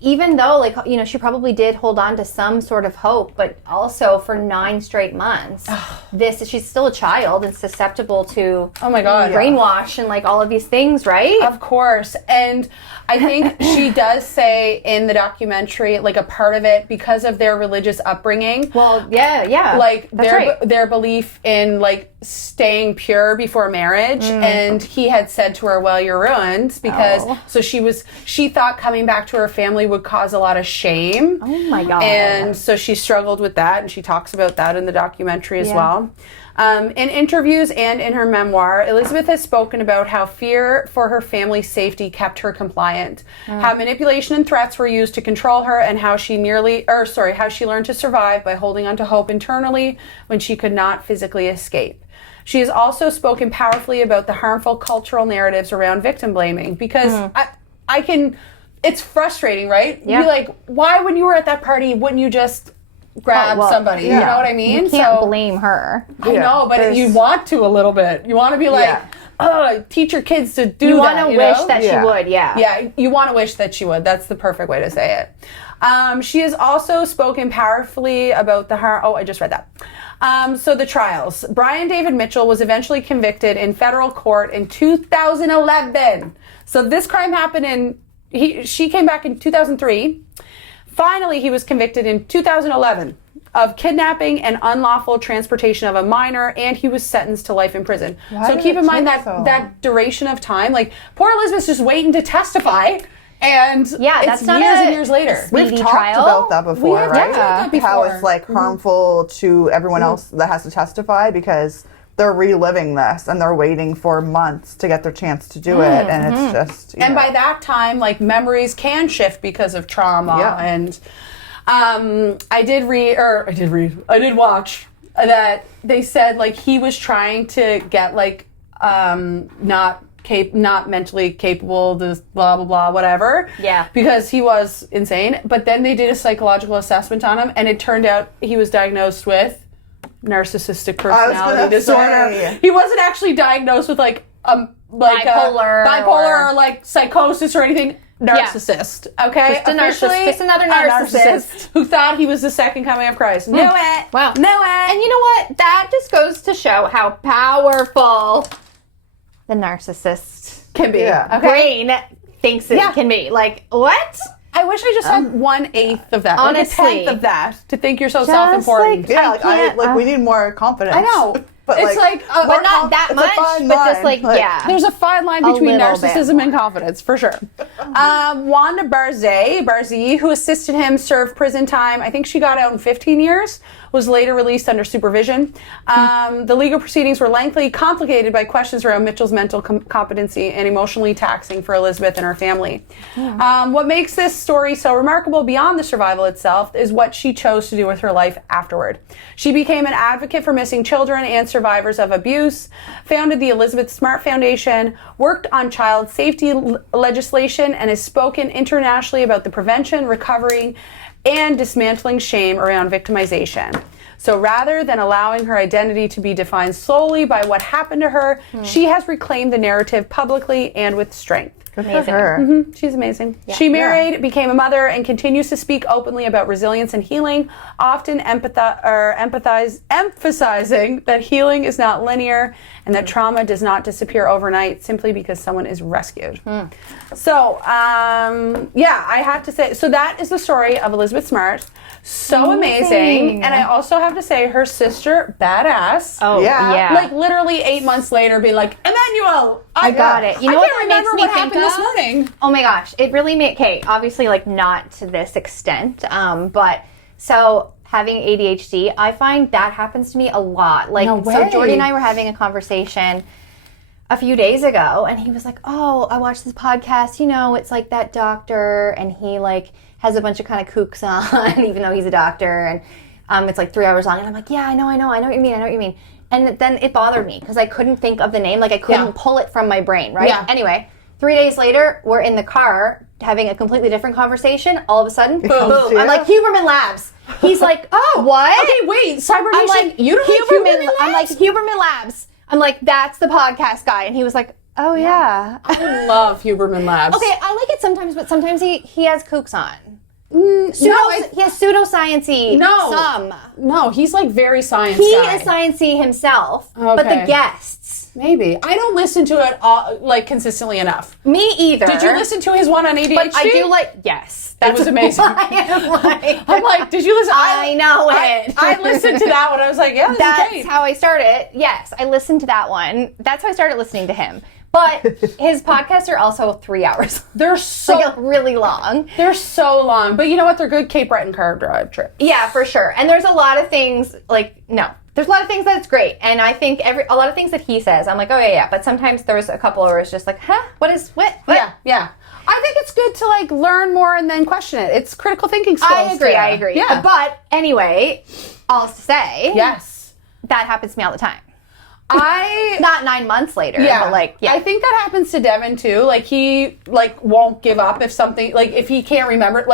even though, like, you know, she probably did hold on to some sort of hope, but also for 9 straight months, she's still a child and susceptible to brainwash and like all of these things, right? Of course. And I think she does say in the documentary, like, a part of it because of their religious upbringing. Well, yeah. Like, that's their belief in, like, staying pure before marriage. And he had said to her, well, you're ruined, because so she thought coming back to her family would cause a lot of shame. Oh my God. And so she struggled with that, and she talks about that in the documentary as well. In interviews and in her memoir, Elizabeth has spoken about how fear for her family's safety kept her compliant, how manipulation and threats were used to control her, and how she how she learned to survive by holding on to hope internally when she could not physically escape. She has also spoken powerfully about the harmful cultural narratives around victim blaming, because it's frustrating, right? Yeah. Be like, why, when you were at that party, wouldn't you just grab somebody? You know what I mean? You can't blame her. I know, but you want to a little bit. You want to be like, teach your kids to do that. You want to wish that she would, Yeah, you want to wish that she would. That's the perfect way to say it. She has also spoken powerfully about the harm. Oh, I just read that. So the trials. Brian David Mitchell was eventually convicted in federal court in 2011. So this crime happened she came back in 2003. Finally, he was convicted in 2011 of kidnapping and unlawful transportation of a minor, and he was sentenced to life in prison. So keep in mind that duration of time, like poor Elizabeth's just waiting to testify, and that's it's not years and years later. We've talked trial. about that before, We have right? talked about that before. How it's like harmful to everyone else that has to testify because they're reliving this and they're waiting for months to get their chance to do it, and it's just. And by that time, like memories can shift because of trauma. And I did watch that they said like he was trying to get like not mentally capable, this blah blah blah whatever. Yeah. Because he was insane. But then they did a psychological assessment on him, and it turned out he was diagnosed with narcissistic personality disorder. He wasn't actually diagnosed with like bipolar or like psychosis or anything. Narcissist, okay? Just another narcissist who thought he was the second coming of Christ. Knew it. Wow. Knew it. And you know what? That just goes to show how powerful the narcissist Can be. brain thinks it can be. Like, what? I wish I just had 1/8 of that. Honestly. Like a 10th of that to think you're so self-important. We need more confidence. I know. But it's but not that much, but just like, There's a fine line between little narcissism and confidence, for sure. Wanda Barzee, who assisted him, served prison time. I think she got out in 15 years, was later released under supervision. The legal proceedings were lengthy, complicated by questions around Mitchell's mental competency and emotionally taxing for Elizabeth and her family. What makes this story so remarkable beyond the survival itself is what she chose to do with her life afterward. She became an advocate for missing children and survivors of abuse, founded the Elizabeth Smart Foundation, worked on child safety legislation, and has spoken internationally about the prevention, recovery, and dismantling shame around victimization. So rather than allowing her identity to be defined solely by what happened to her, she has reclaimed the narrative publicly and with strength. Good for her. She's amazing. Yeah. She married, became a mother, and continues to speak openly about resilience and healing, often emphasizing that healing is not linear and that trauma does not disappear overnight simply because someone is rescued. So, I have to say, so that is the story of Elizabeth Smart. So amazing. And I also have to say, her sister, badass. Oh, yeah. Like literally 8 months later, being like, Emmanuel, I got it. You know what that makes me think of? This morning. Oh my gosh, it really made, obviously like not to this extent, but so having ADHD, I find that happens to me a lot. Like, so Jordy and I were having a conversation a few days ago, and he was like, oh, I watched this podcast, it's like that doctor, and he like has a bunch of kind of kooks on, even though he's a doctor, and it's like 3 hours long, and I'm like, yeah, I know what you mean. And then it bothered me because I couldn't think of the name. Like I couldn't pull it from my brain, right? Yeah. Anyway, 3 days later, we're in the car having a completely different conversation. All of a sudden, boom. I'm like, Huberman Labs. He's like, oh, what? Okay, wait, Cybernation, I'm like, you don't like Huberman Labs? I'm like, Huberman Labs. I'm like, that's the podcast guy. And he was like, oh, yeah. I love Huberman Labs. Okay, I like it sometimes, but sometimes he has kooks on. He has pseudoscience-y. No, he's like very science He guy. is sciencey himself, but the guests. Maybe. I don't listen to it like consistently enough. Me either. Did you listen to his one on ADHD? But I do like, yes. That was amazing. I'm like, did you listen? I know it. I listened to that one. I was like, yeah, that's great. how I started. Yes, I listened to that one. That's how I started listening to him. But his podcasts are also 3 hours. They're so like really long. They're so long. But you know what? They're good Cape Breton car drive trip. Yeah, for sure. And there's a lot of things there's a lot of things that's great. And I think a lot of things that he says, I'm like, oh yeah. But sometimes there's a couple where it's just like, huh? What? Yeah. I think it's good to like learn more and then question it. It's critical thinking skills. I agree. Yeah. But anyway, all to say, yes, that happens to me all the time. Not 9 months later. But I think that happens to Devin too. Like he won't give up if something if he can't remember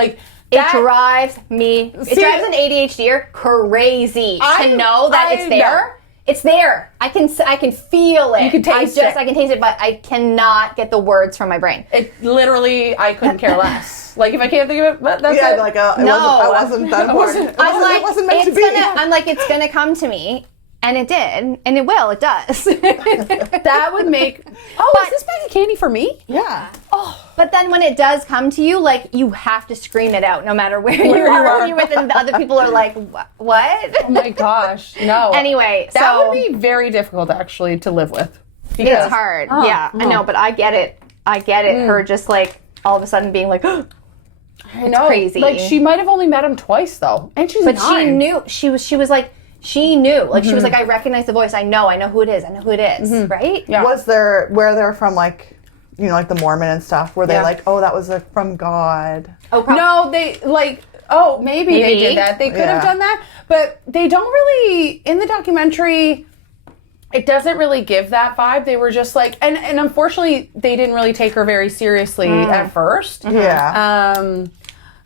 it drives me. It drives an ADHDer crazy to know that it's there. Know. It's there. I can feel it. You can taste it. I can taste it, but I cannot get the words from my brain. It literally, I couldn't care less. Like if I can't think of it, that's it. I wasn't that important. It wasn't meant to be. I'm like, it's gonna come to me. And it did, and it does. That would make. Oh, is this bag of candy for me? Yeah. But then when it does come to you, like, you have to scream it out no matter where you are. When you're with, and the other people are like, what? Oh my gosh, no. Anyway, that would be very difficult actually to live with. It's hard. I know, but I get it. Her just like all of a sudden being like, I know. Crazy. Like she might have only met him twice though, and she's 9. She knew. She was like. She knew. Like, she was like, I recognize the voice. I know who it is. Right? Yeah. Where they're from, like, you know, like the Mormon and stuff, where they like, oh, that was from God. Oh, no, they like, maybe they did that. They could have done that, but they don't really, in the documentary, it doesn't really give that vibe. They were just like, and unfortunately, they didn't really take her very seriously at first. Yeah.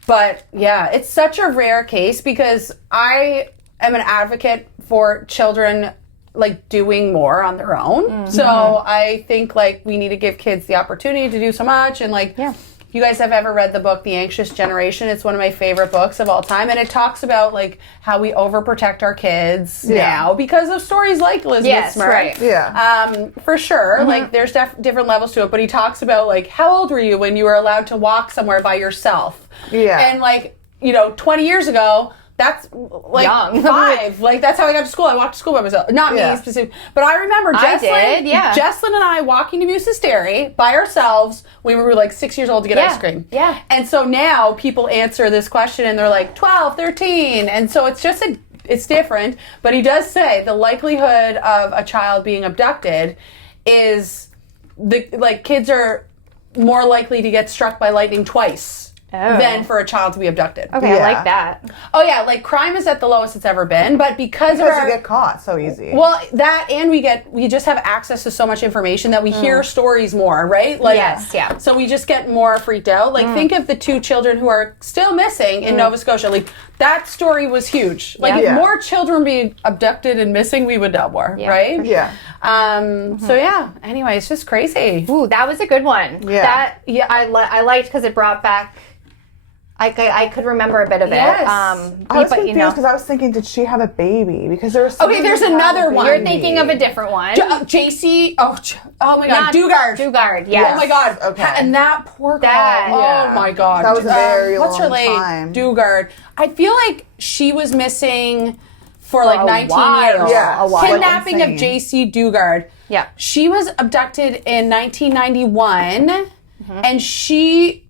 But yeah, it's such a rare case because I am an advocate for children like doing more on their own. So I think like we need to give kids the opportunity to do so much. And like, if you guys have ever read the book The Anxious Generation, it's one of my favorite books of all time, and it talks about like how we overprotect our kids now because of stories like Elizabeth Smart. Right. Yeah. For sure. Like there's different levels to it, but he talks about like how old were you when you were allowed to walk somewhere by yourself? Yeah. And like, 20 years ago, that's like young. 5. Like that's how I got to school. I walked to school by myself. Not me specifically, but I remember Jesslyn and I walking to Musa's Dairy by ourselves when we were like 6 years old to get ice cream. Yeah. And so now people answer this question and they're like 12, 13. And so it's just it's different. But he does say the likelihood of a child being abducted is kids are more likely to get struck by lightning twice than for a child to be abducted. Okay, I like that. Oh yeah, like crime is at the lowest it's ever been, but because you get caught so easy. Well, that and we just have access to so much information that we hear stories more, right? Like, yes, yeah. So we just get more freaked out. Like think of the 2 children who are still missing in Nova Scotia. Like that story was huge. Like if more children be abducted and missing, we would know more, right? Yeah. So yeah. Anyway, it's just crazy. Ooh, that was a good one. Yeah. I liked because it brought back. I could remember a bit of it. Yes. I was confused because I was thinking, did she have a baby? Because there was there's another one. You're thinking of a different one. JC. Oh my God. Dugard. Dugard. Yes. Oh my God. Okay. And that poor girl. That- Oh my God. That was a very what's her long name? time. Dugard. I feel like she was missing for like 19 years. Yeah, a while. Kidnapping Like of JC Dugard. Yeah. She was abducted in 1991, and she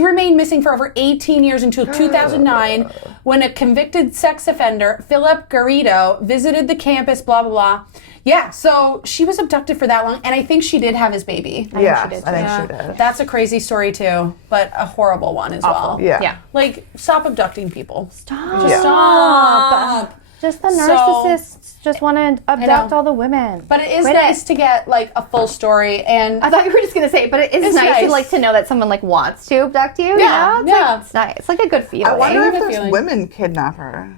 remained missing for over 18 years until 2009 when a convicted sex offender, Philip Garrido, visited the campus, blah, blah, blah. Yeah, so she was abducted for that long, and I think she did have his baby. I think she did. That's a crazy story, too, but a horrible one as well. Yeah. Like, stop abducting people. Stop. Stop. Just the narcissists just want to abduct all the women. But it is nice to get, like, a full story, and... I thought you were just going to say it, but it is nice to know that someone, like, wants to abduct you. Yeah, you know? It's nice. It's like a good feeling. I wonder if Good there's feeling. women kidnappers.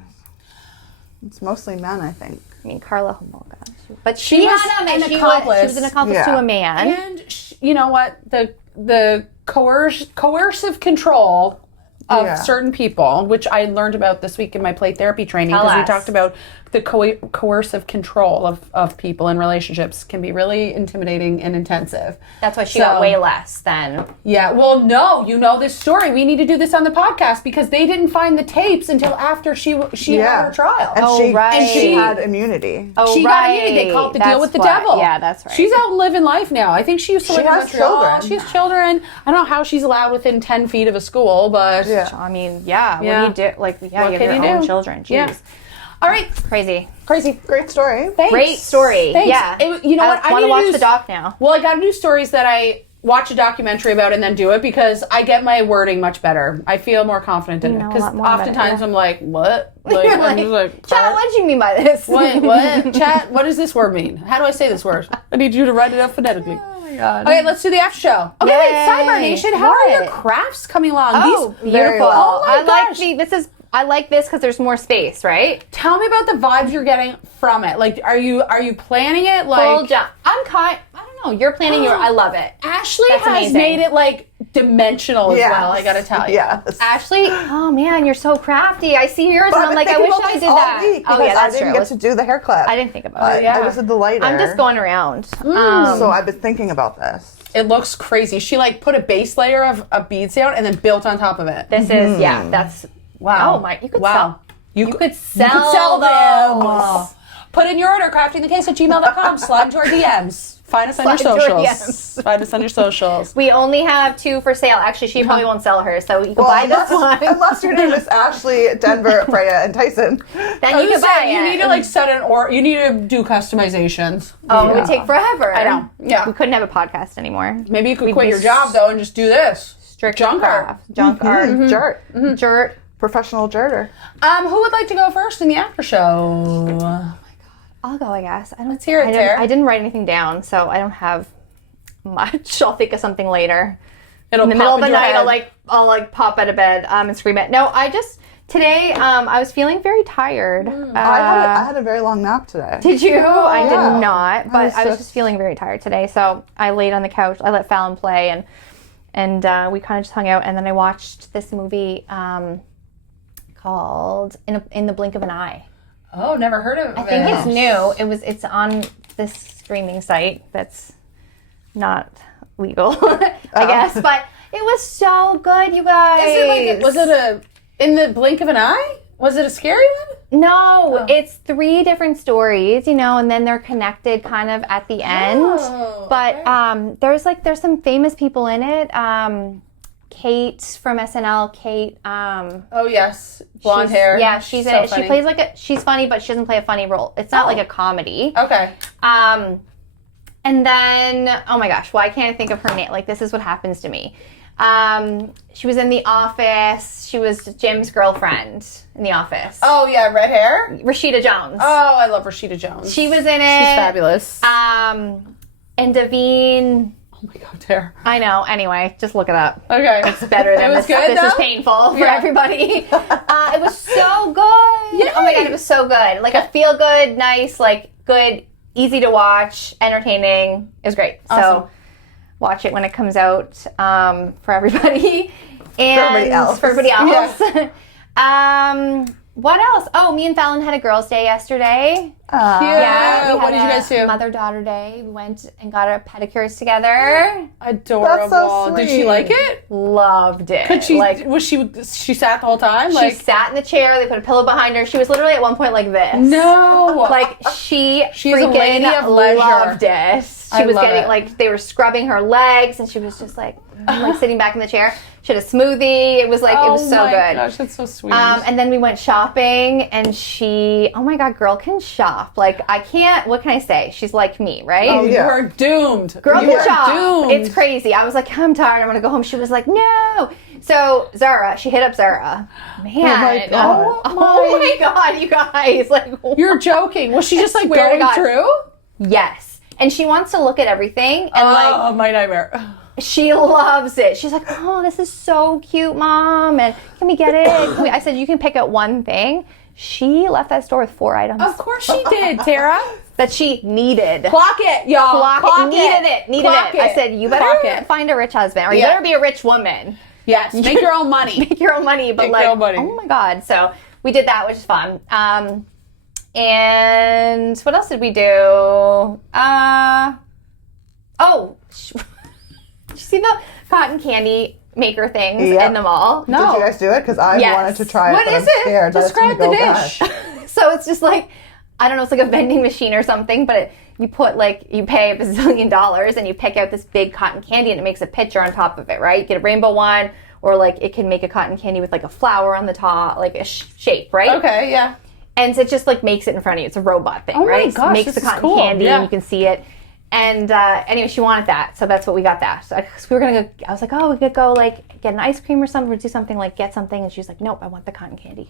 It's mostly men, I think. I mean, Carla Homolka. But She was an accomplice. She was an accomplice to a man. And you know what? The coercive control of certain people, which I learned about this week in my play therapy training, because we talked about the coercive control of people in relationships can be really intimidating and intensive. That's why she got way less than... Yeah, well, no, you know this story. We need to do this on the podcast because they didn't find the tapes until after she had her trial. And she had immunity. She got immunity. They called it the deal with the devil. Yeah, that's right. She's out living life now. I think she used to live in Montreal. Children. She has children. I don't know how she's allowed within 10 feet of a school, but... Yeah. I mean, what do you do? Like, you have your own children. Jeez. Yeah. All right. Crazy. Great story. Thanks. Great story. Thanks. Yeah. You know what? I want to watch the doc now. Well, I got to do stories that I watch a documentary about and then do it because I get my wording much better. I feel more confident in it. Because oftentimes I'm like, what? Like, I'm just like, Chat, what do you mean by this? What? Chat, what does this word mean? How do I say this word? I need you to write it up phonetically. Oh my God. Okay, let's do the after show. Okay, wait, Cyber Nation, how are your crafts coming along? Oh, These beautiful. Oh my gosh. I like this because there's more space, right? Tell me about the vibes you're getting from it. Like, are you planning it? Like, Full jump. I don't don't know. You're planning your. I love it. Ashley That's has amazing. made it like dimensional as Yes. well. I gotta tell you. Yes. Ashley, oh man, you're so crafty. I see yours But and I'm like, I thinking wish about I this did all that. week Oh because yeah, that's I didn't true. get to do the hair clip. I didn't think about it. yeah. I just did the lighter. I'm just going around. So I've been thinking about this. It looks crazy. She like put a base layer of beads down and then built on top of it. This is that's Wow. Oh my, you could Wow. sell. You could sell them. those. Put in your order, craftingthecase@gmail.com. Slide into our DMs. Find us on your Slide into our socials. Find us on your socials. We only have 2 for sale. Actually, she probably won't sell hers, so you can buy unless, this one. unless your name is Ashley, Denver, Freya, and Tyson. Then you can buy it. You need to like set an or you need to do customizations. Oh, it would take forever. I know. Yeah. We couldn't have a podcast anymore. Maybe you could We'd quit be your job though and just do this. Strict Junk art. craft. Junk art. Jert. Jurt. Professional jerter. Who would like to go first in the after show? I'll go, I guess. Let's hear it, Tara. I didn't write anything down, so I don't have much. I'll think of something later. It'll In the pop middle of the into your night, head. I'll pop out of bed and scream it. No, I just today I was feeling very tired. I had a very long nap today. Did you? I Yeah. did not, but I was just- just feeling very tired today. So I laid on the couch. I let Fallon play, and we kind of just hung out. And then I watched this movie called In the Blink of an Eye. Oh, never heard of it. I think it's new. It's on this streaming site that's not legal, I guess. But it was so good, you guys. Is it like was it a in the blink of an eye? Was it a scary one? No, it's 3 different stories, and then they're connected kind of at the end. Oh, But okay. there's some famous people in it. Kate from SNL. Kate. Oh yes, blonde hair. Yeah, she's so in it. funny. She plays she's funny, but she doesn't play a funny role. It's not like a comedy. Okay. And then, oh my gosh, why can't I think of her name? Like, this is what happens to me. She was in The Office. She was Jim's girlfriend in The Office. Oh yeah, red hair. Rashida Jones. Oh, I love Rashida Jones. She was in it. She's fabulous. And Davine. Oh my god, Tara. I know. Anyway, just look it up. Okay. It's better than It was this. good, This is though? painful for Yeah. everybody. It was so good. Yay! Oh my god, it was so good. Like a feel good, nice, like good, easy to watch, entertaining. It was great. Awesome. So watch it when it comes out for everybody. And everybody else. For everybody else. What else? Oh, me and Fallon had a girls' day yesterday. Yeah. we What had did you guys do? Mother-daughter day. We went and got our pedicures together. Adorable. That's so Did she sweet. like it? Loved it. Could she? like? She sat the whole time? She sat in the chair. They put a pillow behind her. She was literally at one point like this. No. Like she's a lady freaking of leisure. loved it. She I was love getting it. like they were scrubbing her legs, and she was just like sitting back in the chair. She had a smoothie. It was like it was so Oh my good. gosh, that's so sweet. And then we went shopping, and oh my god, girl can shop. Like I can't. What can I say? She's like me, right? oh, you Yeah. are doomed. Girl you can are shop. doomed. It's crazy. I was like, I'm tired. I'm gonna go home. She was like, no. So Zara, she hit up Zara. Man, my God. oh my god, you guys! Like, You're joking. Was she just like swear to going God. through? yes. And she wants to look at everything, and like my nightmare. she loves it. She's like, oh, this is so cute, Mom. And can we get it? I said, you can pick out one thing. She left that store with 4 items Of course she did, Tara. that she needed. Clock it, y'all. Clock it. Needed Clock it. I said, you better Clock it. find a rich husband, or you Yeah. better be a rich woman. Yes, make your own money. Make your own money, but Make like, your own money. oh my god! So we did that, which is fun. And what else did we do? Did you see the cotton candy maker things Yep. in the mall? Did you guys do it? Because I Yes. wanted to try it, What but is I'm it? scared that it's Describe gonna the go dish. bad. So it's just like, I don't know, it's like a vending machine or something, but you pay $1 bazillion and you pick out this big cotton candy and it makes a picture on top of it, right? You get a rainbow one, or like it can make a cotton candy with like a flower on the top, like a shape, right? Okay, yeah. And it just like makes it in front of you. It's a robot thing, Oh my right? So it gosh, makes this the is cotton cool. candy Yeah. and you can see it. And anyway, she wanted that, so that's what we got that. So we were gonna go. I was like, oh, we could go like get an ice cream or something, or do something like get something. And she was like, nope, I want the cotton candy.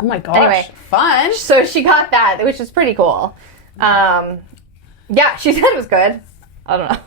Oh my gosh. Anyway. Fun. So she got that, which is pretty cool. Yeah, she said it was good. I don't know.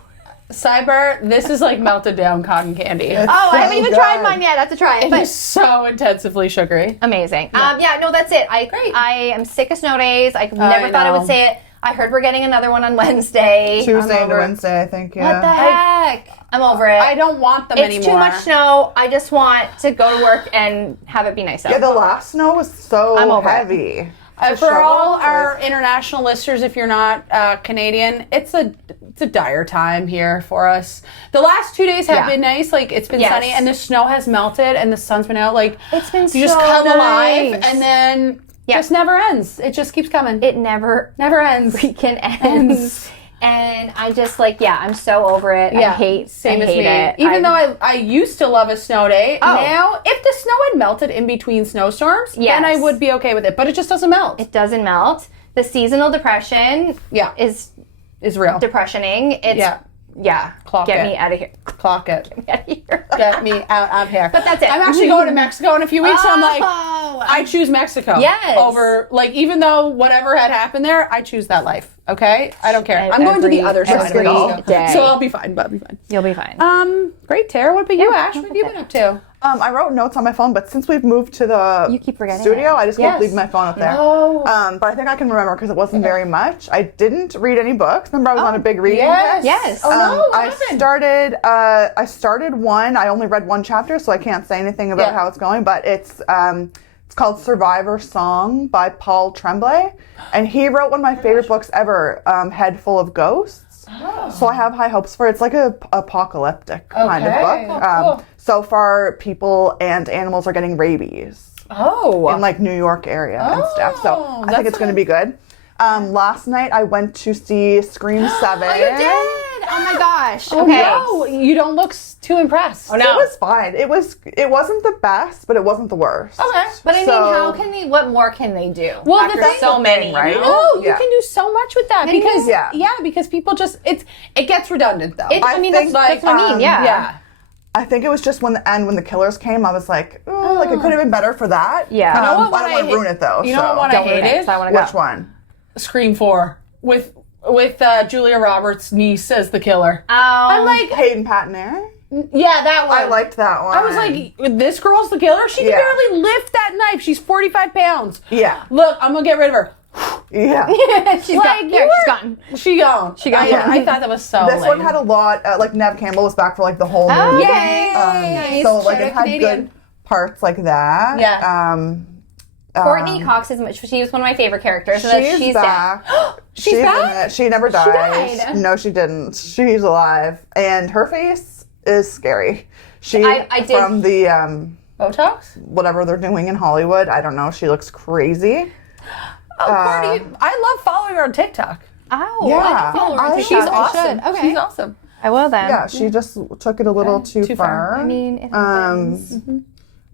Sidebar, this is like melted down cotton candy. Oh, I haven't even good. tried mine yet. I have to try it. It is so intensively sugary. Amazing. Yeah, no, that's it. I am sick of snow days. I never thought I know. would say it. I heard we're getting another one on Wednesday. Tuesday to Wednesday, I think. Yeah. What the heck? I'm over it. I don't want them anymore. It's too much snow. I just want to go to work and have it be nice out. Yeah, the last snow was so heavy. For all our international listeners, if you're not Canadian, it's a dire time here for us. The last 2 days have been nice. Like, it's been sunny, and the snow has melted, and the sun's been out. Like, it's been you just come alive, and then just never ends. It just keeps coming. It never ends. Freaking ends. And I just I'm so over it. Yeah, I hate it. Even though I used to love a snow day, now if the snow had melted in between snowstorms, then I would be okay with it. But it just doesn't melt. It doesn't melt. The seasonal depression is real. Depressioning. It's Clock Get it. me out of here. Clock it. Get out of here. Get me out of here. But that's it. I'm actually going to Mexico in a few weeks, so I'm like, I choose Mexico. Yes. Over, like, even though whatever had happened there, I choose that life. Okay? I don't care. I'm going to the other side of Mexico. So I'll be fine, but I'll be fine. You'll be fine. Great, Tara. What about you, Ash? What have you been up to? I wrote notes on my phone, but since we've moved to the You keep forgetting studio, it. I just keep leaving my phone up there. Oh. But I think I can remember because it wasn't very much. I didn't read any books. Remember, I was on a big reading kick? Yes. Oh, no, what I happened? started one. I only read one chapter, so I can't say anything about how it's going. But it's called Survivor Song by Paul Tremblay, and he wrote one of my favorite books ever, Head Full of Ghosts. Oh. So I have high hopes for it. It's like a apocalyptic kind of book. Cool. So far, people and animals are getting rabies. Oh. In like New York area and stuff. So I think it's going to be good. Last night I went to see Scream 7. Oh, you did? Oh my gosh. Okay. No, you don't look too impressed. Oh no. It was fine. It wasn't the best, but it wasn't the worst. Okay. But I mean, what more can they do? Well, after the thing, so many, right? No, you can do so much with that because because people just it gets redundant though. That's what I mean. Yeah. I think it was just when the killers came, I was like, oh, like it could have been better for that. Yeah. You know what I don't want to ruin it though. You know what I hated? Which one? Scream 4 with Julia Roberts' niece as the killer. I'm like Hayden Panettiere. Yeah, that one. I liked that one. I was like, this girl's the killer? She can barely lift that knife. She's 45 pounds. Yeah. Look, I'm going to get rid of her. Yeah. She's gone. There, she's gone. She gone. She gone. I thought that was so This lame. one had a lot, like Nev Campbell was back for like the whole movie. Yay! So like it had good parts like that. Yeah. Courtney Cox she was one of my favorite characters. So she's back. She's back? She never died. She died. No, she didn't. She's alive. And her face is scary. I did from the Botox? whatever they're doing in Hollywood. I don't know. She looks crazy. Oh, Courtney, I love following her on TikTok. Oh, Yeah. I didn't follow her on She's TikTok. awesome. Okay. She's awesome. I will then. Yeah, she just took it a little too far. I mean, it happens.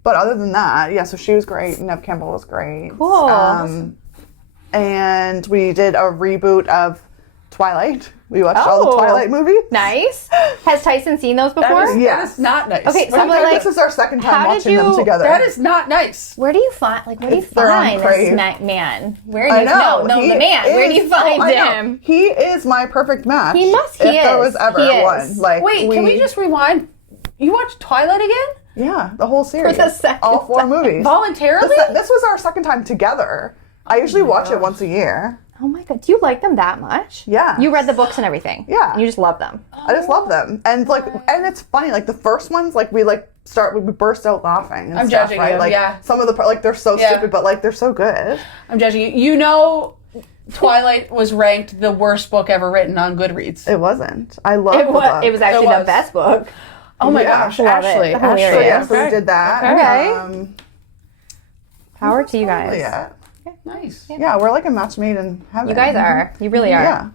But other than that, so she was great. Nev Campbell was great. Cool. And we did a reboot of Twilight. We watched all the Twilight movies. Nice. Has Tyson seen those before? That is not nice. Okay, so I think this is our second time watching them together. That is not nice. Where do you find this man? Where do you know? No, the man. Where do you find him? He is my perfect match. He must. If there was ever one. Like, wait, can we just rewind? You watched Twilight again? Yeah, the whole series. For the second all 4 movies. Voluntarily? This was our second time together. I usually watch it once a year. Oh my god, do you like them that much? Yeah. You read the books and everything. Yeah. And you just love them. I just love them. And and it's funny, like the first ones, like we burst out laughing and I'm stuff, judging right? you, like yeah. some of the like they're so stupid, but like they're so good. I'm judging you. You know Twilight was ranked the worst book ever written on Goodreads. It wasn't. I love It was actually the best book. Oh my gosh, Love it. Ashley. Hilarious. Yeah, so we did that. Okay. Power to you guys. Yeah. Nice. Yeah, we're like a match made in heaven. You guys are. You really are. Yeah.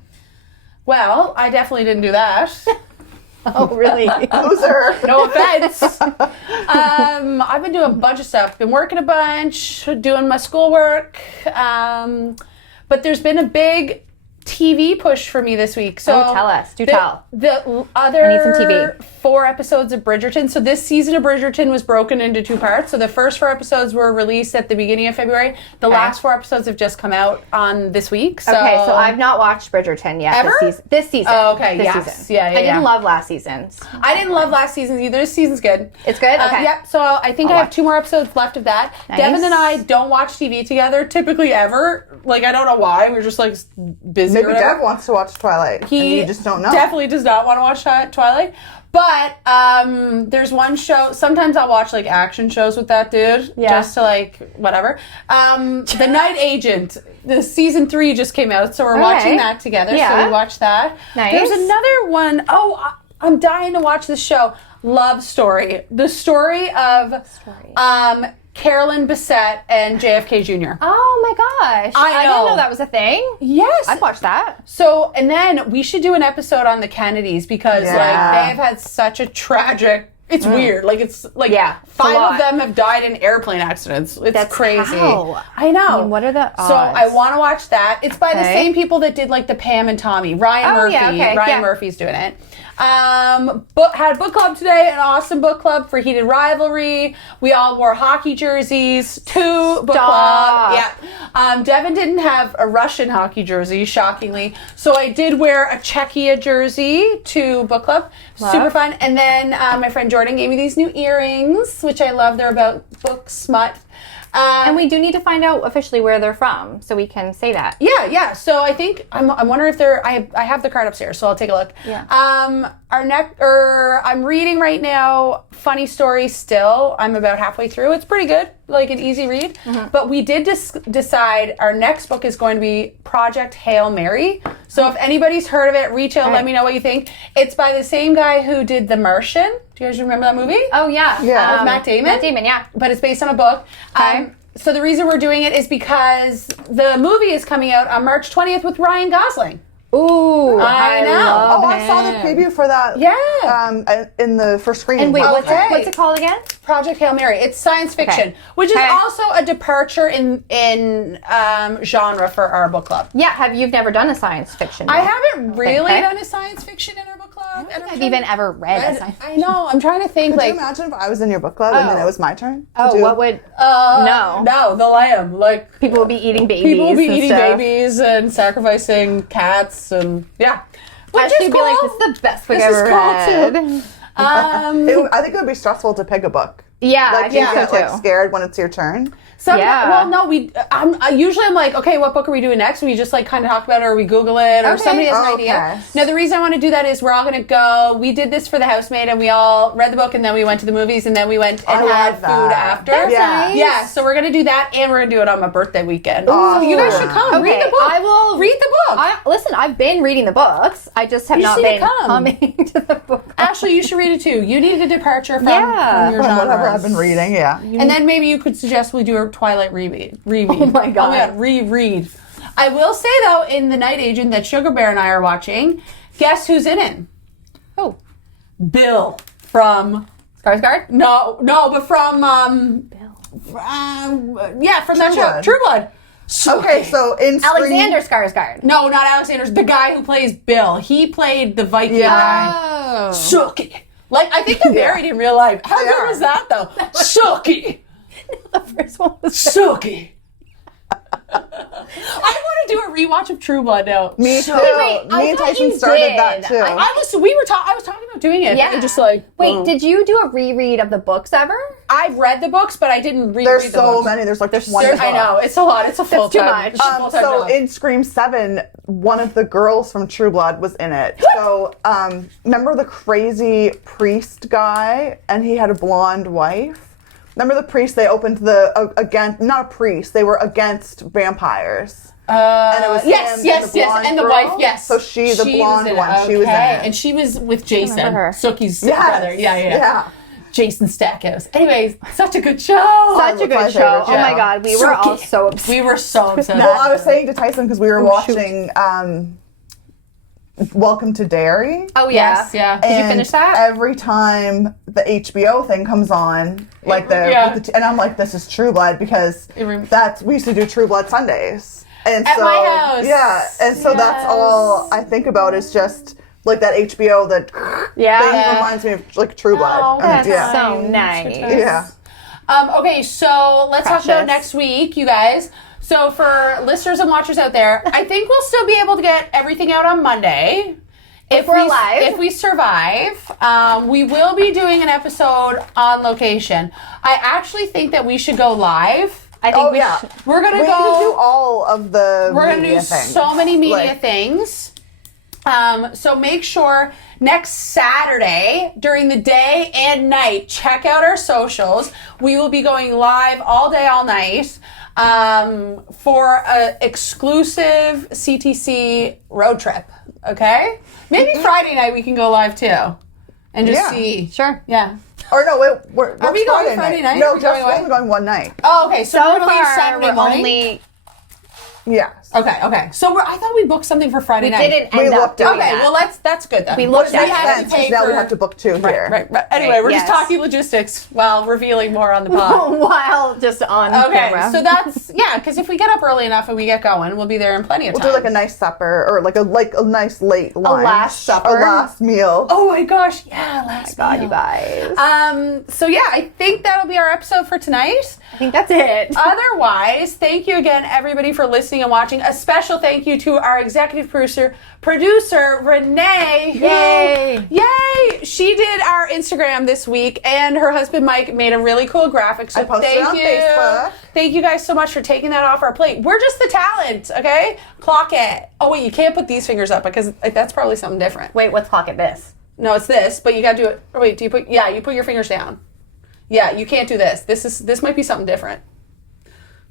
Well, I definitely didn't do that. Oh, really? Loser. No offense. I've been doing a bunch of stuff. Been working a bunch, doing my schoolwork. But there's been a big TV push for me this week. So tell us. Do tell. The other I need some TV. 4 episodes of Bridgerton. So this season of Bridgerton was broken into 2 parts. So the first 4 episodes were released at the beginning of February. The last 4 episodes have just come out on this week. So. Okay, so I've not watched Bridgerton yet. Ever? This season. Oh, okay, this yes. season. Yeah, I didn't love last season's. I didn't love last season either. This season's good. It's good? Okay. Yep. So I think I have 2 more episodes left of that. Nice. Devin and I don't watch TV together typically ever. Like, I don't know why. We're just like busy. Maybe Dev wants to watch Twilight. And you just don't know. Definitely does not want to watch Twilight. But there's one show. Sometimes I'll watch like action shows with that dude, just to like whatever. The Night Agent. The season 3 just came out, so we're watching that together. Yeah. So we watched that. Nice. There's another one. Oh, I'm dying to watch this show. Love Story. The story of Carolyn Bessette and JFK Jr. Oh my gosh. I didn't know that was a thing. Yes. I'd watch that. So, and then we should do an episode on the Kennedys because like they've had such a tragic, it's weird. Like it's like 5 of them have died in airplane accidents. That's crazy. How? I know. I mean, what are the odds? So I want to watch that. It's by the same people that did like the Pam and Tommy. Ryan Murphy. Yeah, okay. Ryan Murphy's doing it. Had a book club today, an awesome book club for Heated Rivalry. We all wore hockey jerseys to book club. Yeah. Devin didn't have a Russian hockey jersey, shockingly. So I did wear a Czechia jersey to book club. Super fun. And then my friend Jordan gave me these new earrings, which I love. They're about book smut. And we do need to find out officially where they're from, so we can say that. Yeah. So I think I'm wondering if they're. I have the card upstairs, so I'll take a look. Yeah. I'm reading right now. Funny Story Still. I'm about halfway through. It's pretty good, like an easy read. But we did decide our next book is going to be Project Hail Mary. So if anybody's heard of it, reach out. Let me know what you think. It's by the same guy who did The Martian. Do you guys remember that movie? Oh yeah. With Matt Damon. Matt Damon, yeah. But it's based on a book. So the reason we're doing it is because the movie is coming out on March 20th with Ryan Gosling. Ooh, I know. love I saw the preview for that. Yeah. In the first screening. And wait, what's it called again? Project Hail Mary. It's science fiction, which is also a departure in genre for our book club. Yeah, you've never done a science fiction book? I haven't really done a science fiction in our book club. I don't think I've even ever read a science fiction. I know. I'm trying to think. Could you imagine if I was in your book club and then it was my turn? What would? No. No, the lamb. Like people will be eating babies. People will be eating stuff. babies and sacrificing cats and Which She'd be like, this is the best book I've ever read. I think it would be stressful to pick a book. Yeah, like I think you get so too. like scared when it's your turn. Well, no, usually I'm like, okay, what book are we doing next? We just like kind of talk about it, or we Google it, or somebody has an idea. Now, the reason I want to do that is we're all going to go. We did this for the housemaid, and we all read the book, and then we went to the movies, and then we went and had food after. That's nice. Yeah, so we're going to do that, and we're going to do it on my birthday weekend. So you guys should come. Okay, read the book. I will read the book. Listen, I've been reading the books. I just have not been coming to the book. Ashley, you should read it too. You need a departure from your From whatever genres. I've been reading. Yeah. And then maybe you could suggest we do a Twilight reread. Oh my god. Reread. I will say though, in The Night Agent that Sugar Bear and I are watching, guess who's in it? Oh. Bill from Skarsgård? No, but from Bill. From that show, True Blood. Okay, so in Alexander Skarsgård. No, not Alexander. The guy who plays Bill. He played the Viking guy. Sookie. Like, I think they're married in real life. How good was that, though? Sookie. The first one was Sookie. I want to do a rewatch of True Blood now. Me too. Wait, Me and Tyson started that too. I was talking about doing it. Yeah. Just like did you do a reread of the books ever? I've read the books, but I didn't reread There's the so books. many. There's like 20 I know. It's a lot. It's a full too time. much. So in Scream 7, one of the girls from True Blood was in it. So remember the crazy priest guy, and he had a blonde wife? Remember the priest? They opened not a priest. They were against vampires. And it was yes, and the girl. wife, yes. So the blonde one, okay. she was in it. And she was with Jason, Sookie's Yes. brother. Yeah. Jason Stackhouse. Anyways, such a good show. Such a good show. Oh my god, we were all so obsessed. We were so obsessed. Well, I was saying to Tyson because we were watching Welcome to Derry. Oh yeah. Yeah. Did you finish that? Every time the HBO thing comes on, like and I'm like, this is True Blood because we used to do True Blood Sundays. And At my house. Yeah. And so that's all I think about is just like that HBO that That reminds me of like True Blood. Oh, that's yeah. so nice. Yeah. Okay, so let's talk about Precious. next week, you guys. So for listeners and watchers out there, I think we'll still be able to get everything out on Monday. If we're alive. If we survive, we will be doing an episode on location. I actually think that we should go live. I think we yeah. should. We're going to We need to go... do all of the We're going to media do things. so many media Like, things. So make sure next Saturday during the day and night, check out our socials. We will be going live all day, all night for an exclusive CTC road trip. Okay? Maybe Friday night we can go live too and just see. Sure. Yeah. Or no, wait, Are we going Friday night? No, Are we going just away? only going one night. Oh, okay. So, So we're going to leave far, Saturday we're morning. only. Yes. Okay. So I thought we booked something for Friday We night. didn't We end up looked at doing Okay, that. well that's good then. We looked Well, at we it. have to Because pay now we for- have to book two here. Right. Anyway, we're just yes. talking logistics while revealing more on the pod. While just on Okay, camera. so that's because if we get up early enough and we get going, we'll be there in plenty of We'll time. do like a nice supper or like a nice late lunch. last supper? A last meal. Oh my gosh, yeah, last God, meal. you guys. So yeah, I think that'll be our episode for tonight. I think that's it. Otherwise, thank you again, everybody, for listening and watching. A special thank you to our executive producer Renee. Yay! She did our Instagram this week, and her husband Mike made a really cool graphic. So I posted it thank on you. Facebook. Thank you guys so much for taking that off our plate. We're just the talent, okay? Clock it. Oh wait, you can't put these fingers up because that's probably something different. Wait, let's clock at this. No, it's this, but you gotta do it. Or wait, do you put? Yeah, you put your fingers down. Yeah, you can't do this. This might be something different.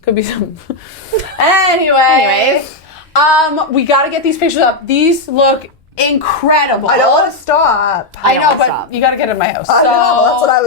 Could be something. Anyways, we gotta get these pictures up. These look incredible. I don't want to stop. I know, but stop. you gotta get in my house. I so know, that's what I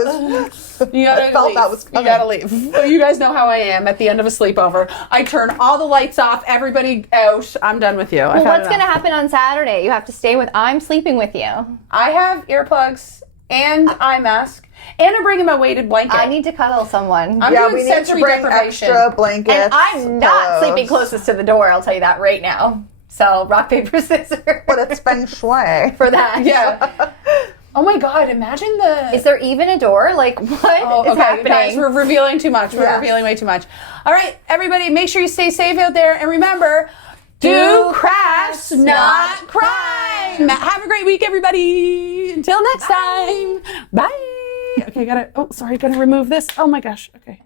was. you gotta I felt leave. that was You coming. gotta leave. Well, you guys know how I am at the end of a sleepover. I turn all the lights off, everybody out. I'm done with you. Well, what's going to happen on Saturday? You have to stay with. I'm sleeping with you. I have earplugs and eye mask, and I'm bringing my weighted blanket. I need to cuddle someone. I'm Yeah, doing we need to sensory bring deprivation. extra blankets. And I'm not pillows. sleeping closest to the door. I'll tell you that right now. So rock, paper, scissors. But it's feng shui. for that. Yeah. Oh my God! Imagine the. Is there even a door? Like, what is okay, happening? guys, we're revealing too much. We're Yes. revealing way too much. All right, everybody, make sure you stay safe out there, and remember, do crafts, not crime. Have a great week, everybody. Until next time. Bye. Okay, gotta remove this. Oh my gosh. Okay.